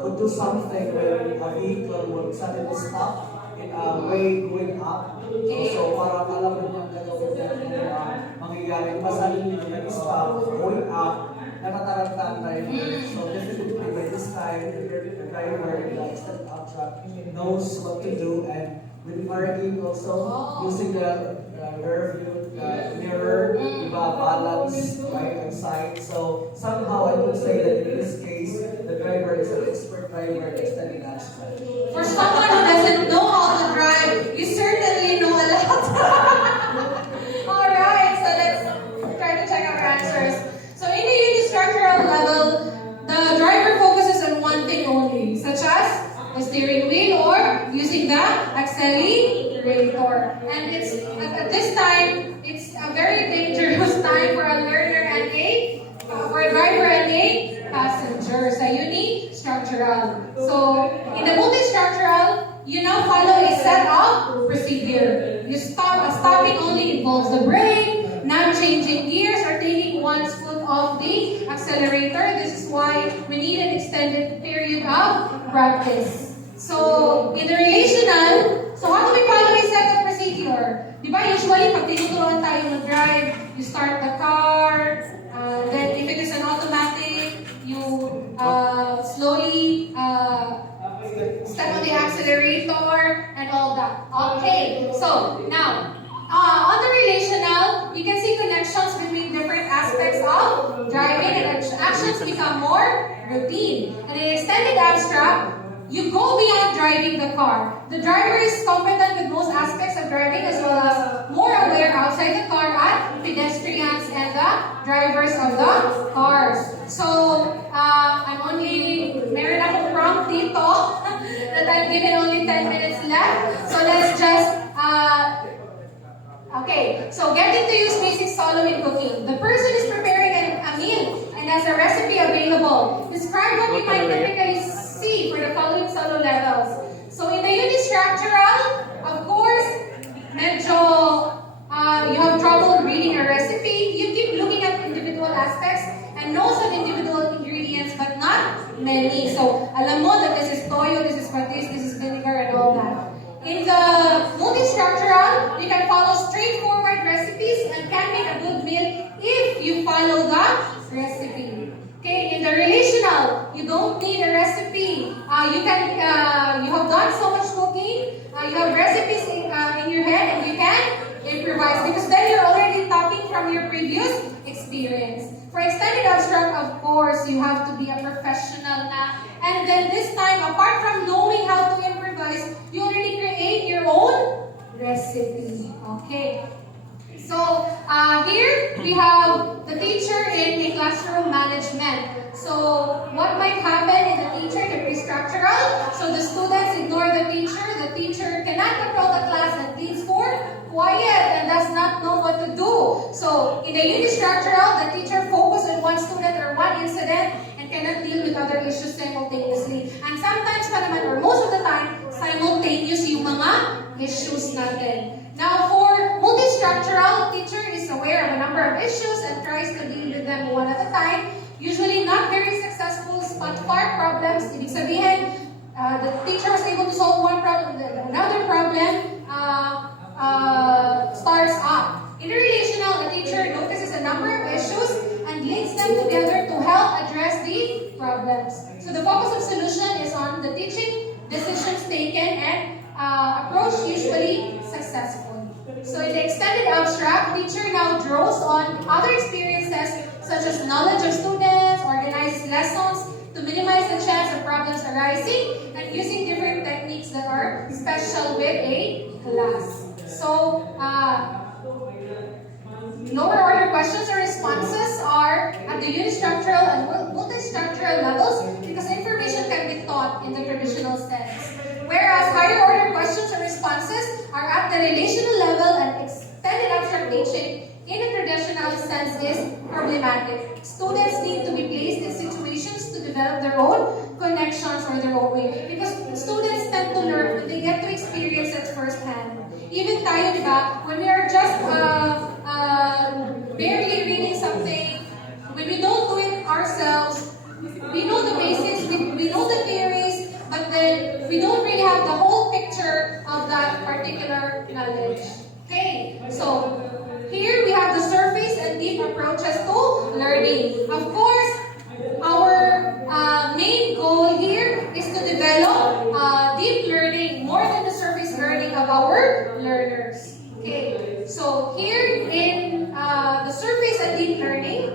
could do something when a vehicle would suddenly stop in a way going up. So parang alam mo niyang gagawin niya mangyayari. Mas suddenly nag-stop, going up, nakataranta ang driver. So definitely by this time, the driver in the extended abstract knows what to do, and with parking also, using the rear view, the mirror, balance right and side. So somehow I would say that in this case, the driver is an expert driver in extended abstract. For someone who doesn't know how to drive, you certainly know a lot. Alright, so let's try to check our answers. So in the unistructural level, the driver focuses on one thing only, such as the steering wheel or using the accelerator. And it's at this time, it's a very dangerous time for a learner and for a driver and a passenger sa unistructural. So in the multistructural, you now follow a set of procedure. Stopping only involves the brake, not changing gears or taking one's foot off the accelerator. This is why we need an extended period of practice. So, in the relational, so how do we follow a set of procedure? Diba usually pag tinuturuan tayo mag-drive, you start the car, then if it is an automatic, you slowly step on the accelerator and all that. Okay, so now, on the relational, you can see connections between different aspects of driving, and actions become more routine. And in extended abstract, you go beyond driving the car. The driver is competent with most aspects of driving as well as more aware outside the car at pedestrians and the drivers of the cars. So, I'm only, meron akong prompt dito that I've given only 10 minutes left. So let's just, okay, so getting to use basic solo in cooking. The person is preparing a meal and has a recipe available. Describe what you might typically see for the following solo levels. So in the unistructural, of course, medyo you have trouble reading a recipe. You keep looking at individual aspects and know some individual ingredients, but not many. So alam mo that this is toyo, this is patis, this is vinegar, and all that. In the multistructural, you can follow straightforward recipes and can make a good meal if you follow the recipe. Okay, in the relational, you don't need a recipe. You have done so much cooking. You have recipes in your head, and you can improvise because then you're already talking from your previous experience. For extended abstract, of course, you have to be a professional na. And then this time, apart from knowing how to improvise, you already create your own recipe. Okay. So, here we have the teacher in a classroom management. So, what might happen in the teacher, the pre-structural? So, the students ignore the teacher cannot control the class and leads for quiet and does not know what to do. So, in the unistructural, the teacher focuses on one student or one incident and cannot deal with other issues simultaneously. And sometimes pa naman, or most of the time, simultaneous yung mga issues natin. Now, for multistructural, teacher is aware of a number of issues and tries to deal with them one at a time. Usually not very successful, spot far problems. Ibig sabihin, the teacher was able to solve one problem, another problem starts up. In the relational, the teacher notices a number of issues and links them together to help address the problems. So the focus of solution is on the teaching, decisions taken, and approach usually successfully. So in the extended abstract, teacher now draws on other experiences such as knowledge of students, organizes lessons to minimize the chance of problems arising, and using different techniques that are special with a class. So, lower order questions or responses are at the unistructural and multistructural levels because information can be taught in the traditional sense. Whereas higher order questions or responses are at the relational level, and extended abstract teaching in a traditional sense is problematic. Students need to be placed in situations to develop their own connections or their own way. Because students tend to learn when they get to experience it firsthand. Even tayo, di ba? When we are just barely reading something, when we don't do it ourselves, we know the basics, we know the theories, but then we don't really have the whole picture of that particular knowledge. Okay, so here we have the surface and deep approaches to learning. Of course, our main goal here is to develop deep learning more than the surface learning of our learners. Okay, so here in the surface and deep learning,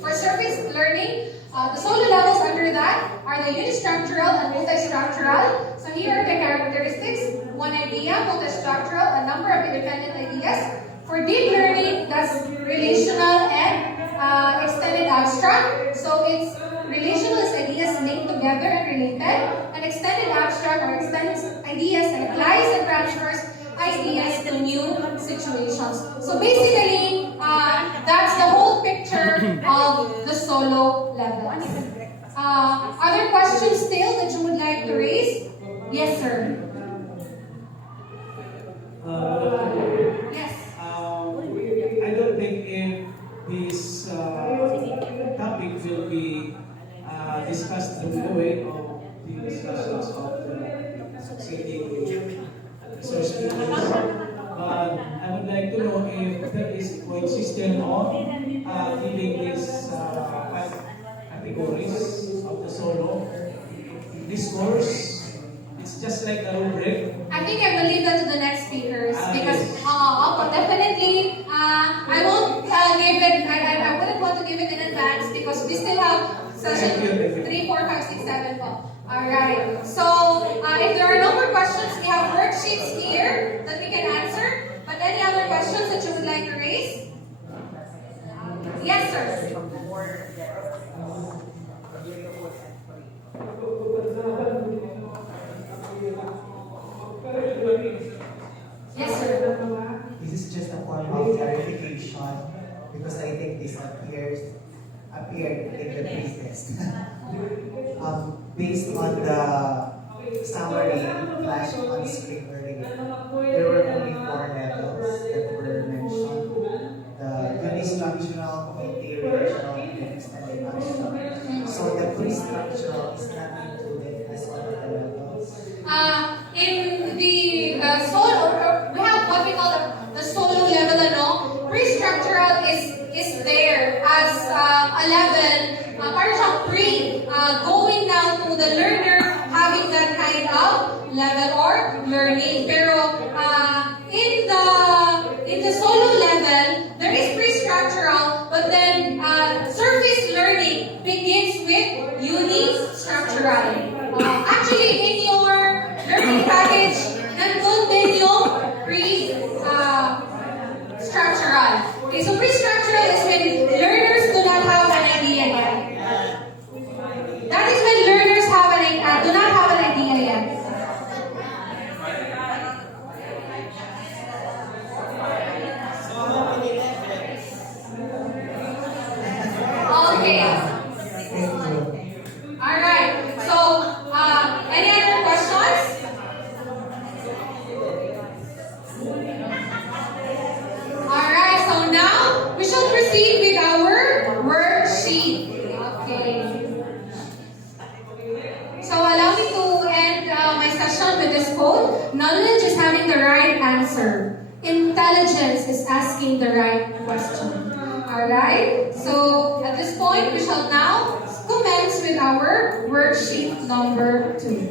for surface learning, the solo levels under that are the unistructural and multistructural. So here are the characteristics: one idea, multistructural, a number of independent ideas. For deep learning, that's relational and extended abstract. So it's relational is ideas linked together and related, and extended abstract or extended ideas and applies and transfers ideas to new situations. So basically, that's the whole picture of the solo levels. Other questions still that you would like to raise? Yes, sir. Yes. I don't think if this topic will be discussed through the way of the discussions of the succeeding resource students. But I would like to know if there is a point system of giving these 5 categories of the solo. This course, it's just like a rubric. I think I will leave that to the next speakers because definitely I won't give it. I wouldn't want to give it in advance because we still have session 3, 4, 5, 6, 7. Alright. So if there are no more questions, we have worksheets here that we can answer. But any other questions that you would like to raise? Yes, sir. Yes, sir. This is just a form of clarification because I think this appeared in the pre-test. Based on the summary flashed on screen earlier, there were only 4 levels that were mentioned: the unistructural, multi-relational, and extended abstract. So the pre-structural is not included as one of the levels. In the solo, we have what we call the solo level. Pre-structural is there as a level, parang siyang going down to the learner having that kind of level or learning. Pero in the solo level, there is pre-structural, but then surface learning begins with unistructural. Actually, in your learning package, nandun din yung pre-structural. Okay, so pre-structural is when learners do not have an idea yet. That is when learners do not have an idea yet. Okay. Alright. So, any other questions? Alright, so now we shall proceed with our worksheet. Okay. So allow me to end my session with this quote. Knowledge is having the right answer. Intelligence is asking the right question. Alright? So at this point, we shall now commence with our worksheet number 2.